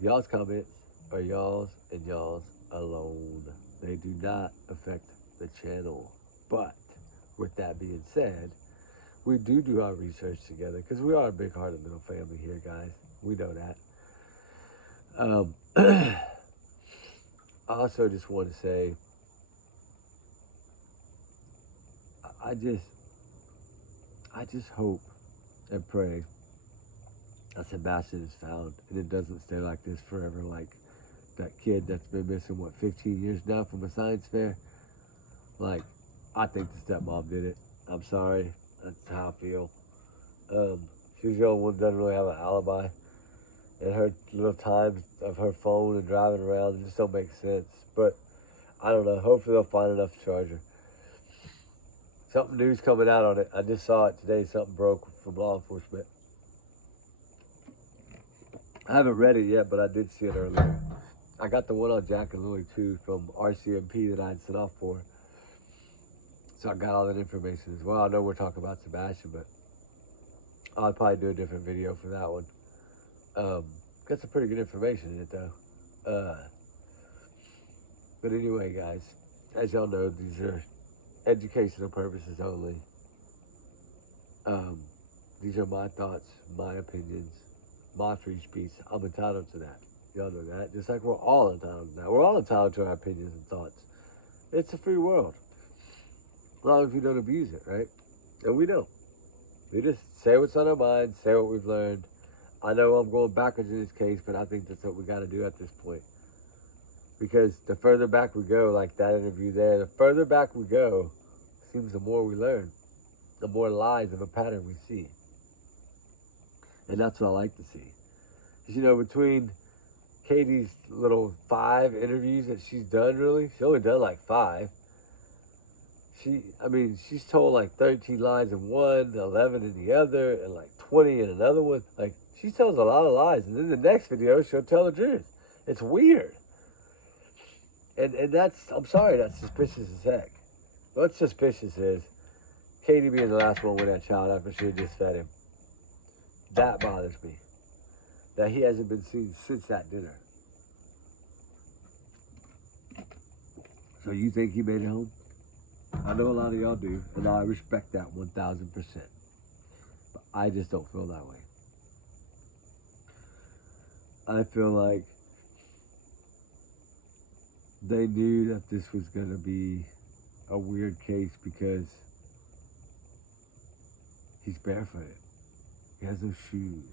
Y'all's comments are y'all's and y'all's alone. They do not affect the channel. But with that being said, we do our research together because we are a big-hearted little family here, guys. We know that. I also just want to say, I just hope and pray that Sebastian is found and it doesn't stay like this forever, like that kid that's been missing, 15 years now from a science fair. Like, I think the stepmom did it. I'm sorry. That's how I feel. She's the only one that doesn't really have an alibi. And her little times of her phone and driving around, it just don't make sense. But, I don't know. Hopefully they'll find enough to charge her. Something new's coming out on it. I just saw it today. Something broke from law enforcement. I haven't read it yet, but I did see it earlier. I got the one on Jack and Louie, too, from RCMP that I had sent off for. So I got all that information as well. I know we're talking about Sebastian, but I'll probably do a different video for that one. Got some pretty good information in it, though. But anyway, guys, as y'all know, these are educational purposes only. These are my thoughts, my opinions, my free speech. I'm entitled to that. Y'all know that. Just like we're all entitled to that. We're all entitled to our opinions and thoughts. It's a free world. As long as we don't abuse it, right? And we don't. We just say what's on our mind, say what we've learned. I know I'm going backwards in this case, but I think that's what we got to do at this point. Because the further back we go, like that interview there, the further back we go, seems the more we learn, the more lies of a pattern we see. And that's what I like to see. Because, you know, between Katie's little 5 interviews that she's done, really, she's only done like 5. She's told like 13 lies in one, 11 in the other, and like 20 in another one. Like, she tells a lot of lies. And then the next video, she'll tell the truth. It's weird. And that's, I'm sorry, that's suspicious as heck. What's suspicious is Katie being the last one with that child after she had just fed him. That bothers me. That he hasn't been seen since that dinner. So you think he made it home? I know a lot of y'all do, and I respect that 1,000%. But I just don't feel that way. I feel like they knew that this was going to be a weird case because he's barefooted. He has no shoes.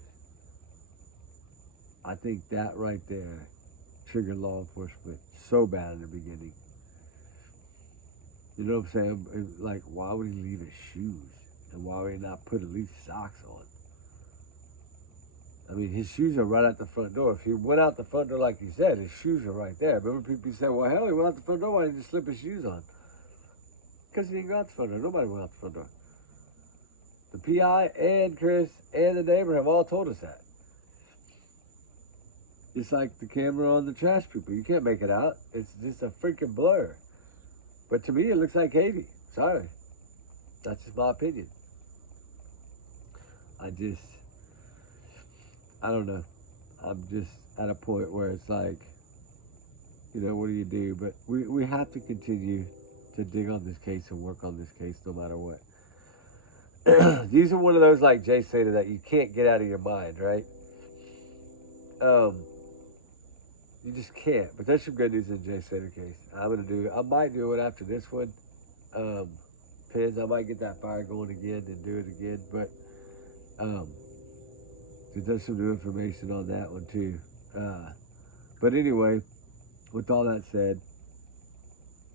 I think that right there triggered law enforcement so bad in the beginning. You know what I'm saying? Like, why would he leave his shoes? And why would he not put at least socks on? I mean, his shoes are right at the front door. If he went out the front door like he said, his shoes are right there. Remember people said, well, hell, he went out the front door. Why didn't he just slip his shoes on? Because he didn't go out the front door. Nobody went out the front door. The PI and Chris and the neighbor have all told us that. It's like the camera on the trash people. You can't make it out. It's just a freaking blur. But to me, it looks like Katie. Sorry. That's just my opinion. I don't know. I'm just at a point where it's like, you know, what do you do? But we have to continue to dig on this case and work on this case no matter what. These are one of those, like Jay said, that you can't get out of your mind, right? You just can't. But there's some good news in Jay Slater case. I might do it after this one. Depends. I might get that fire going again and do it again. But there's some new information on that one too. But anyway, with all that said,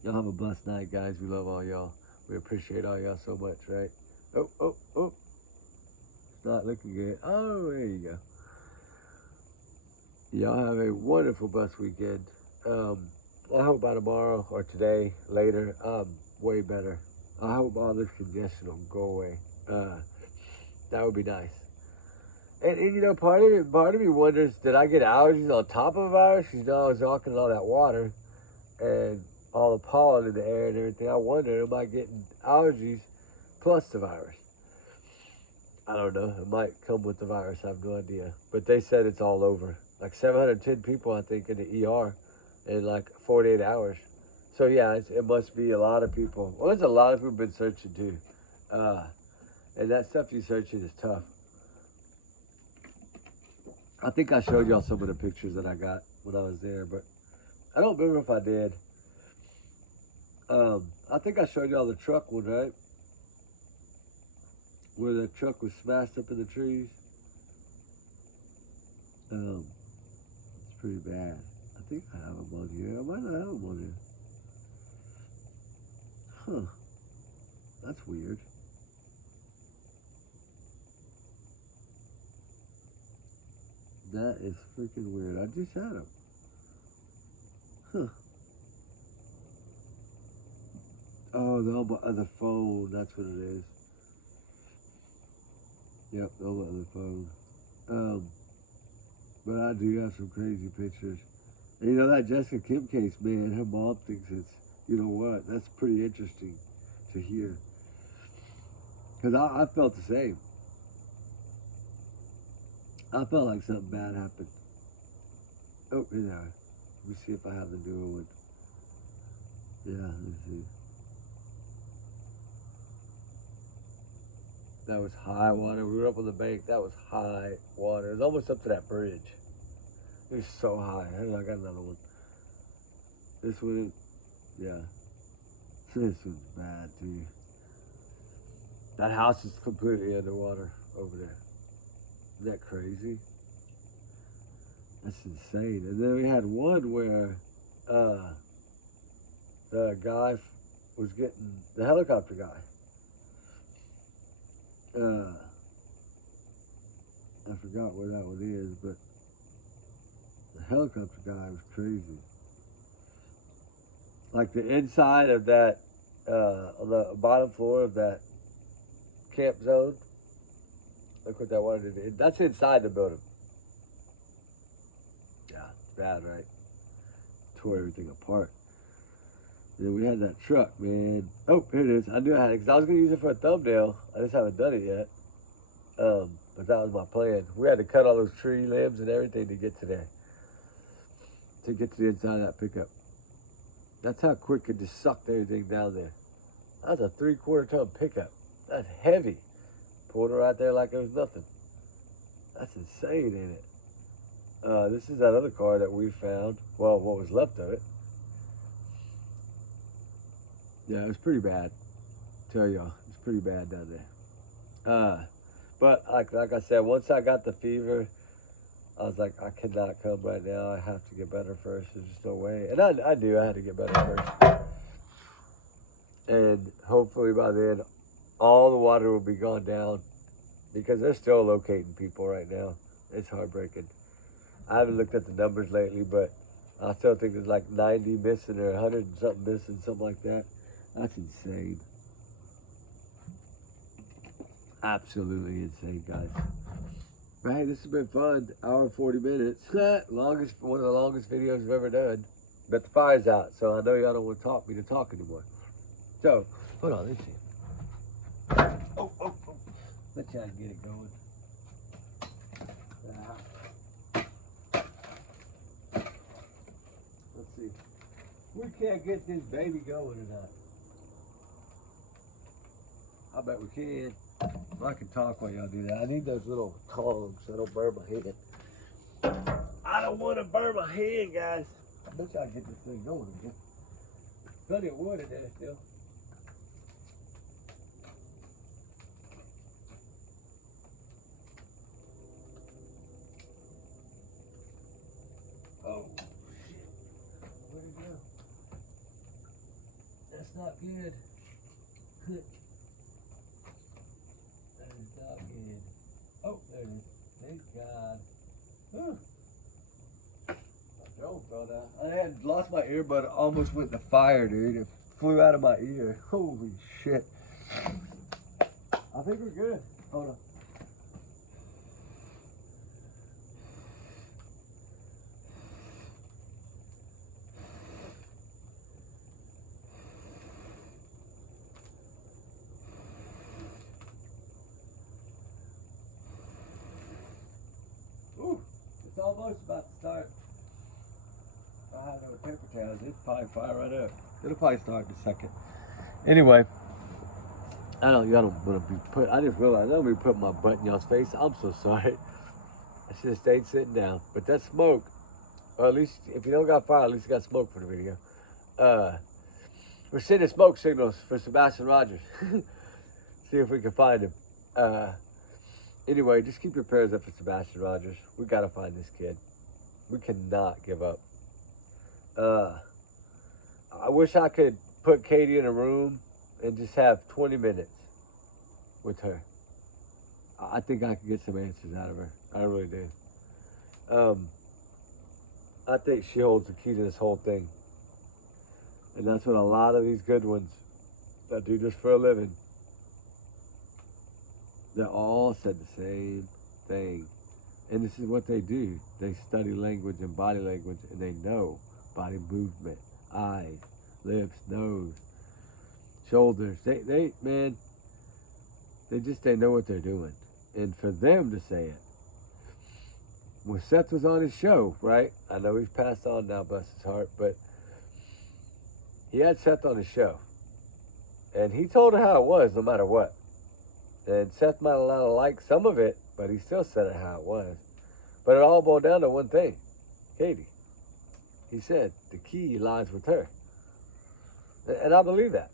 y'all have a blessed night, guys. We love all y'all. We appreciate all y'all so much, right? Oh. It's not looking good. Oh, there you go. Y'all have a wonderful, blessed weekend. I hope by tomorrow or today, later, way better. I hope all this congestion will go away. That would be nice. And you know, part of me wonders, did I get allergies on top of a virus? You know, I was walking in all that water and all the pollen in the air and everything. I wonder, am I getting allergies plus the virus? I don't know. It might come with the virus. I have no idea. But they said it's all over. Like 710 people, I think, in the ER in like 48 hours. So yeah, it must be a lot of people. Well, there's a lot of people been searching too. And that stuff you're searching is tough. I think I showed y'all some of the pictures that I got when I was there, but I don't remember if I did. I think I showed y'all the truck one, right? Where the truck was smashed up in the trees. It's pretty bad. I think I have them on here. I might not have them on here. Huh. That's weird. That is freaking weird. I just had them. Huh. Oh, they're on my other phone. That's what it is. Yep, on my other phone. But I do have some crazy pictures. And you know that Jessica Kim case, man, her mom thinks it's, you know what, that's pretty interesting to hear. Because I felt the same. I felt like something bad happened. Oh, here they are. Let me see if I have the newer one. Yeah, let me see. That was high water. We were up on the bank. That was high water. It was almost up to that bridge. It was so high. I got another one. This one, yeah. This was bad, too. That house is completely underwater over there. Isn't that crazy? That's insane. And then we had one where the guy was getting, the helicopter guy. I forgot where that one is, but the helicopter guy was crazy. Like the inside of that, on the bottom floor of that camp zone. Look what that water did. That's inside the building. Yeah, it's bad, right? Tore everything apart. And then we had that truck, man. Oh, here it is. I knew I had it because I was going to use it for a thumbnail. I just haven't done it yet. But that was my plan. We had to cut all those tree limbs and everything to get to there. To get to the inside of that pickup. That's how quick it just sucked everything down there. That was a 3/4 ton pickup. That's heavy. Pulled her right there like it was nothing. That's insane, ain't it? This is that other car that we found. Well, what was left of it. Yeah, it was pretty bad. Tell y'all, it was pretty bad down there. But like I said, once I got the fever, I was like, I cannot come right now. I have to get better first. There's just no way. And I knew I had to get better first. And hopefully by then, all the water will be gone down because they're still locating people right now. It's heartbreaking. I haven't looked at the numbers lately, but I still think there's like 90 missing or 100 and something missing, something like that. That's insane. Absolutely insane, guys. But hey, this has been fun. Hour and 40 minutes. Longest, one of the longest videos I've ever done. But the fire's out, so I know y'all don't want to talk me to talk anymore. So, hold on, let's see. Oh. Let's try to get it going. Let's see. We can't get this baby going or not. I bet we can. I can talk while y'all do that. I need those little tongs so I don't burn my hand. I don't want to burn my hand, guys. I bet y'all get this thing going again. Plenty of wood in there still. Oh, shit. Where'd it go? That's not good. That is not good. Oh, there it is. Thank God. Whew. My drone fell down. I had lost my earbud. Almost went in the fire, dude. It flew out of my ear. Holy shit. I think we're good. Hold on. Ooh, it's almost about to start. I have no paper towels. It'll probably fire right up. It'll probably start in a second. Anyway, y'all don't want to be put. I just realized I don't be putting my butt in y'all's face. I'm so sorry. I should have stayed sitting down. But that smoke, or at least if you don't got fire, at least you got smoke for the video. We're sending smoke signals for Sebastian Rogers. See if we can find him. Anyway, just keep your prayers up for Sebastian Rogers. We gotta find this kid. We cannot give up. I wish I could put Katie in a room and just have 20 minutes with her. I think I could get some answers out of her. I really do. I think she holds the key to this whole thing. And that's what a lot of these good ones that do this for a living, they all said the same thing. And this is what they do. They study language and body language, and they know body movement, eyes, lips, nose, shoulders. They know what they're doing. And for them to say it, when Seth was on his show, right? I know he's passed on now, bless his heart, but he had Seth on his show. And he told her how it was, no matter what. And Seth might have not liked some of it, but he still said it how it was. But it all boiled down to one thing. Katie. He said the key lies with her. And I believe that.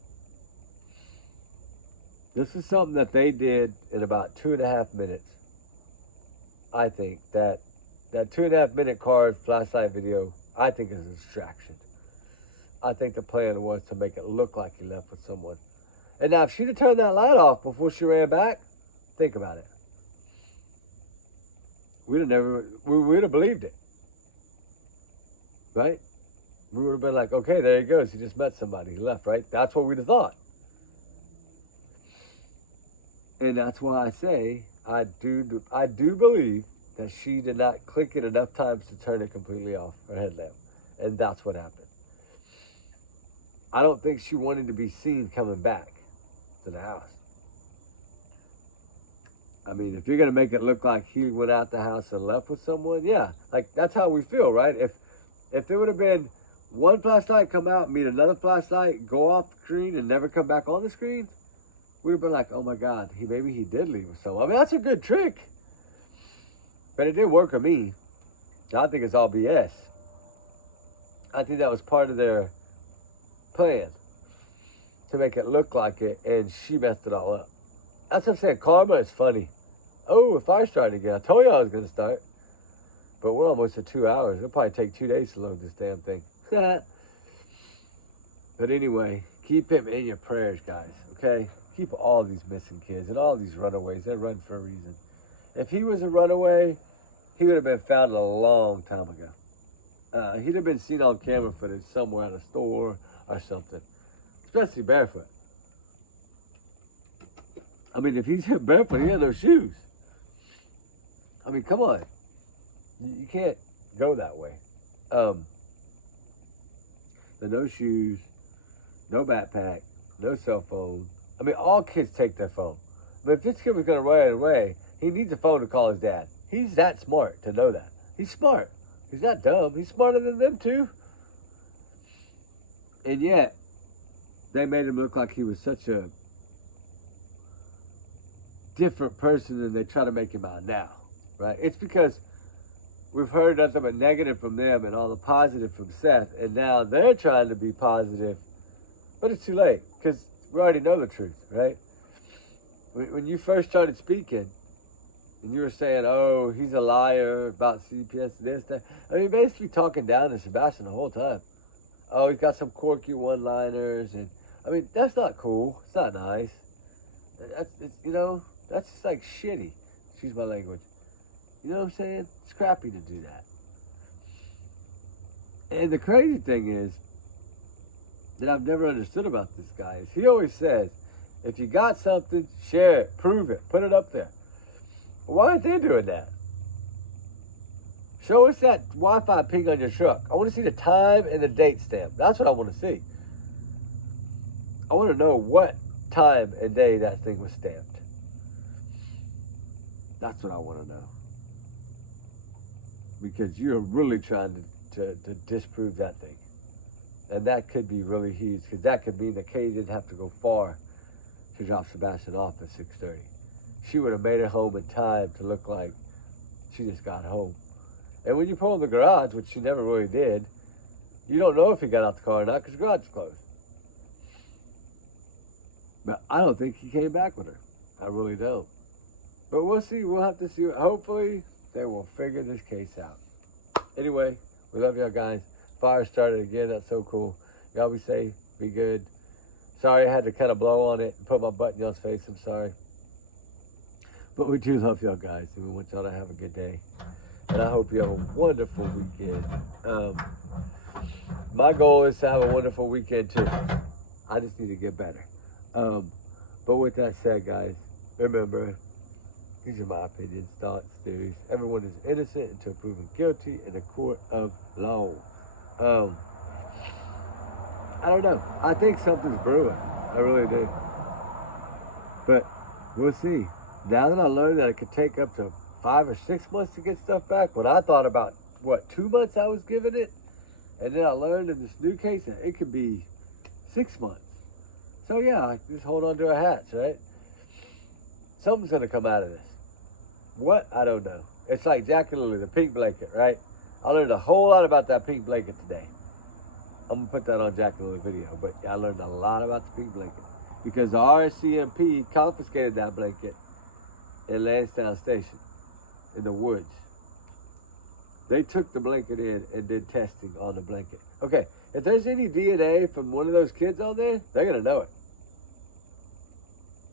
This is something that they did in about 2.5 minutes. I think that 2.5 minute card flashlight video, I think is a distraction. I think the plan was to make it look like he left with someone. And now if she'd have turned that light off before she ran back, think about it. We'd have believed it. Right? We would have been like, okay, there he goes. He just met somebody. He left, right? That's what we'd have thought. And that's why I say I do believe that she did not click it enough times to turn it completely off, her headlamp. And that's what happened. I don't think she wanted to be seen coming back to the house. I mean, if you're going to make it look like he went out the house and left with someone, yeah. Like, that's how we feel, right? If there would have been one flashlight come out, meet another flashlight, go off the screen, and never come back on the screen, we'd have been like, oh my God, maybe he did leave with someone. I mean, that's a good trick. But it didn't work on me. I think it's all BS. I think that was part of their plan to make it look like it, and she messed it all up. That's what I'm saying. Karma is funny. Oh, if I started again, I told you I was going to start. But we're almost at 2 hours. It'll probably take 2 days to load this damn thing. But anyway, keep him in your prayers, guys, okay? Keep all these missing kids and all these runaways. They run for a reason. If he was a runaway, he would have been found a long time ago. He'd have been seen on camera footage somewhere at a store or something, especially barefoot. I mean, if he's barefoot, he had no shoes. I mean, come on. You can't go that way. The no shoes, no backpack, no cell phone. I mean, all kids take their phone. But if this kid was going to run away, he needs a phone to call his dad. He's that smart to know that. He's smart. He's not dumb. He's smarter than them too. And yet, they made him look like he was such a different person than they try to make him out now, right? It's because we've heard nothing but negative from them and all the positive from Seth, and now they're trying to be positive, but it's too late because we already know the truth, right? When you first started speaking and you were saying, oh, he's a liar about CPS, this, that, I mean, basically talking down to Sebastian the whole time. Oh, he's got some quirky one-liners, and I mean, that's not cool. It's not nice. That's just like shitty. Excuse my language. You know what I'm saying? It's crappy to do that. And the crazy thing is that I've never understood about this guy is he always says, if you got something, share it, prove it, put it up there. Why aren't they doing that? Show us that Wi-Fi ping on your truck. I want to see the time and the date stamp. That's what I want to see. I want to know what time and day that thing was stamped. That's what I want to know. Because you're really trying to disprove that thing. And that could be really huge, because that could mean that Katie didn't have to go far to drop Sebastian off at 6:30. She would have made it home in time to look like she just got home. And when you pull in the garage, which she never really did, you don't know if he got out the car or not because the garage is closed. But I don't think he came back with her. I really don't. But we'll see. We'll have to see. Hopefully, they will figure this case out. Anyway, we love y'all guys. Fire started again. That's so cool. Y'all be safe. Be good. Sorry I had to kind of blow on it and put my butt in y'all's face. I'm sorry. But we do love y'all guys, and we want y'all to have a good day. And I hope you have a wonderful weekend. My goal is to have a wonderful weekend, too. I just need to get better. But with that said, guys, remember, these are my opinions, thoughts, theories. Everyone is innocent until proven guilty in a court of law. I don't know. I think something's brewing. I really do. But we'll see. Now that I learned that it could take up to 5 or 6 months to get stuff back, when I thought about, 2 months I was giving it, and then I learned in this new case that it could be 6 months. So yeah, just hold on to a hatch, right? Something's going to come out of this. What? I don't know. It's like Jack and Lily, the pink blanket, right? I learned a whole lot about that pink blanket today. I'm going to put that on Jack and Lily video, but I learned a lot about the pink blanket because the RCMP confiscated that blanket in Lansdowne Station in the woods. They took the blanket in and did testing on the blanket. Okay, if there's any DNA from one of those kids on there, they're going to know it.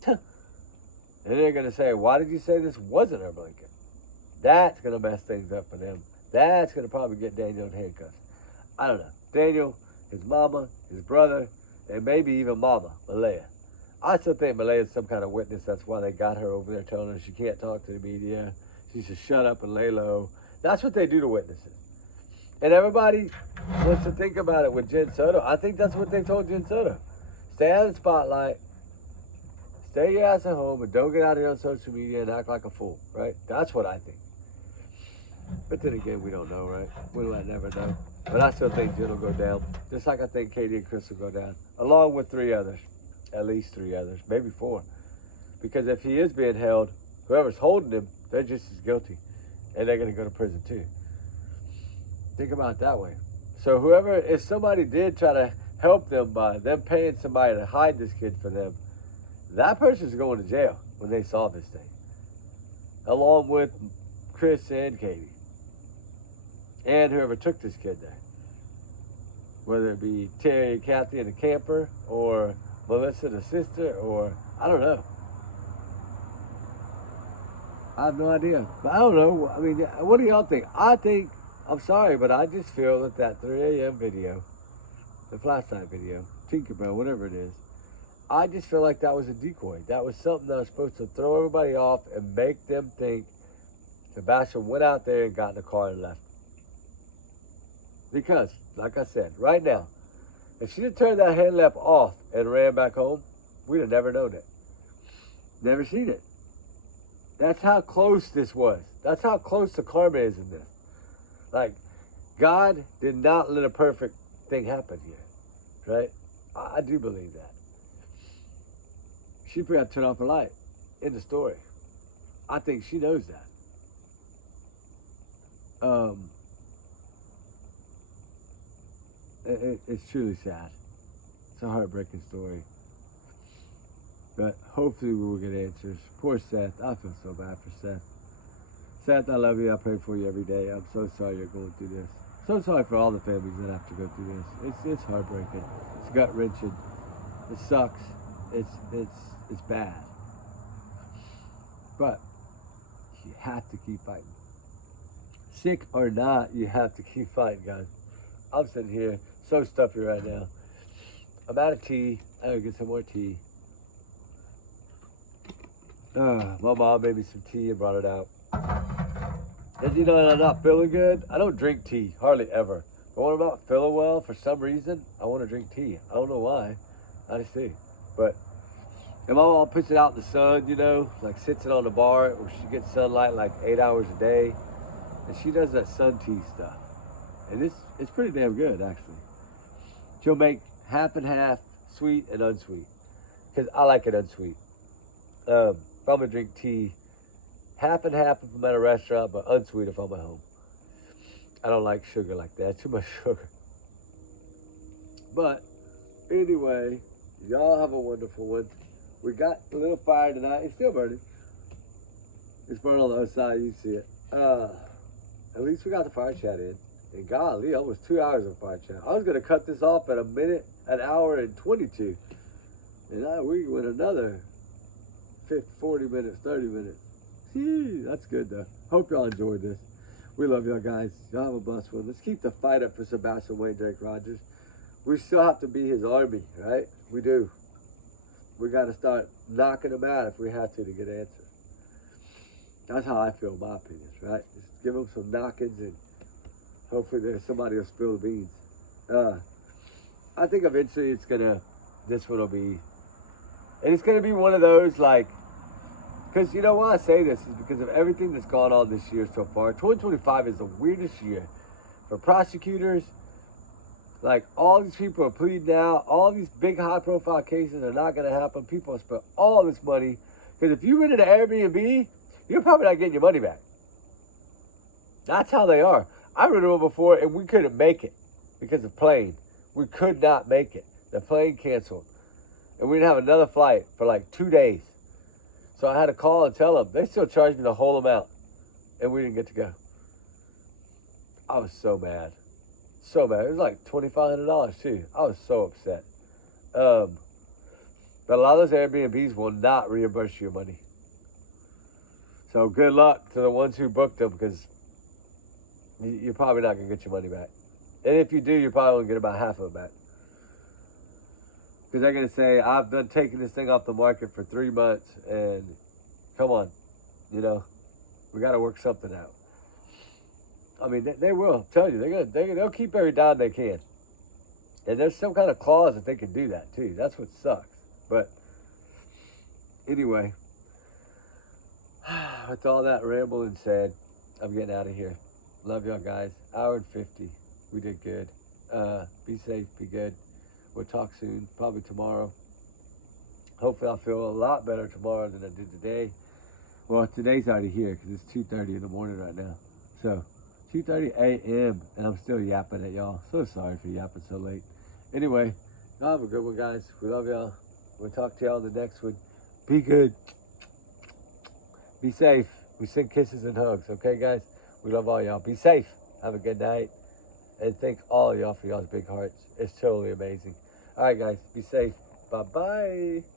And they're going to say, why did you say this wasn't our blanket? That's going to mess things up for them. That's going to probably get Daniel in handcuffs. I don't know. Daniel, his mama, his brother, and maybe even mama, Malaya. I still think Malaya's some kind of witness. That's why they got her over there telling her she can't talk to the media. She should shut up and lay low. That's what they do to witnesses. And everybody wants to think about it with Jen Soto. I think that's what they told Jen Soto. Stay out of the spotlight. Stay your ass at home and don't get out here on social media and act like a fool, right? That's what I think. But then again, we don't know, right? We might never know. But I still think Jen will go down. Just like I think Katie and Chris will go down. Along with 3 others. At least 3 others. Maybe 4. Because if he is being held, whoever's holding him, they're just as guilty. And they're going to go to prison too. Think about it that way. So whoever, if somebody did try to help them by them paying somebody to hide this kid for them, that person's going to jail when they solve this thing. Along with Chris and Katie. And whoever took this kid there. Whether it be Terry and Kathy in the camper, or Melissa the sister, or I don't know. I have no idea. But I don't know. I mean, what do y'all think? I'm sorry, but I just feel that 3 a.m. video, the flashlight video, Tinkerbell, whatever it is, I just feel like that was a decoy. That was something that was supposed to throw everybody off and make them think Sebastian went out there and got in the car and left. Because, like I said, right now, if she'd have turned that headlamp off and ran back home, we'd have never known it. Never seen it. That's how close this was. That's how close the karma is in this. Like, God did not let a perfect thing happen here, right? I do believe that. She forgot to turn off her light in the story. I think she knows that. It's truly sad. It's a heartbreaking story. But hopefully we will get answers. Poor Seth. I feel so bad for Seth. Seth, I love you. I pray for you every day. I'm so sorry you're going through this. So sorry for all the families that have to go through this. It's heartbreaking. It's gut-wrenching. It sucks. It's bad. But you have to keep fighting. Sick or not, you have to keep fighting, guys. I'm sitting here so stuffy right now. I'm out of tea. I gotta get some more tea. My mom made me some tea and brought it out. And you know, I'm not feeling good. I don't drink tea, hardly ever. But when I'm not feeling well, for some reason, I want to drink tea. I don't know why. I just do. But, and my mom puts it out in the sun, you know, like sits it on the bar where she gets sunlight like 8 hours a day. And she does that sun tea stuff. And it's pretty damn good, actually. She'll make half and half, sweet and unsweet. Because I like it unsweet. If I'm going to drink tea, half and half if I'm at a restaurant, but unsweet if I'm at home. I don't like sugar like that. Too much sugar. But anyway, y'all have a wonderful one. We got a little fire tonight. It's still burning. It's burning on the other side. You see it. At least we got the fire chat in. And golly, almost 2 hours of fire chat. I was going to cut this off at an hour and 22. And we went another 40 minutes, 30 minutes. See, that's good though. Hope y'all enjoyed this. We love y'all guys. Y'all have a blessed one. Let's keep the fight up for Sebastian Wayne Drake Rogers. We still have to be his army, right? We do. We got to start knocking him out if we have to get answers. That's how I feel, in my opinion, right? Just give him some knockings and hopefully there's somebody will spill the beans. I think eventually this one will be, and it's going to be one of those like, because you know why I say this is because of everything that's gone on this year so far. 2025 is the weirdest year for prosecutors. Like, all these people are pleading out. All these big high-profile cases are not going to happen. People have spent all this money Because if you rented an Airbnb, you're probably not getting your money back. That's how they are. I rented one before, and we couldn't make it because of plane. We could not make it. The plane canceled. And we didn't have another flight for like 2 days. So I had to call and tell them. They still charged me the whole amount. And we didn't get to go. I was so mad. So mad. It was like $2,500 too. I was so upset. But a lot of those Airbnbs will not reimburse your money. So good luck to the ones who booked them, because you're probably not going to get your money back. And if you do, you're probably going to get about half of it back. Because they're going to say, I've been taking this thing off the market for 3 months, and come on, you know, we got to work something out. I mean, they will tell you. They'll keep every dime they can. And there's some kind of clause that they can do that, too. That's what sucks. But anyway, with all that rambling said, I'm getting out of here. Love y'all guys. Hour and 50. We did good. Be safe. Be good. We'll talk soon. Probably tomorrow. Hopefully I'll feel a lot better tomorrow than I did today. Well, today's already here because it's 2:30 in the morning right now. So 2:30 a.m. and I'm still yapping at y'all. So sorry for yapping so late. Anyway, y'all have a good one, guys. We love y'all. We'll talk to y'all in the next one. Be good. Be safe. We send kisses and hugs. Okay, guys? We love all y'all. Be safe. Have a good night. And thank all y'all for y'all's big hearts. It's totally amazing. All right, guys. Be safe. Bye-bye.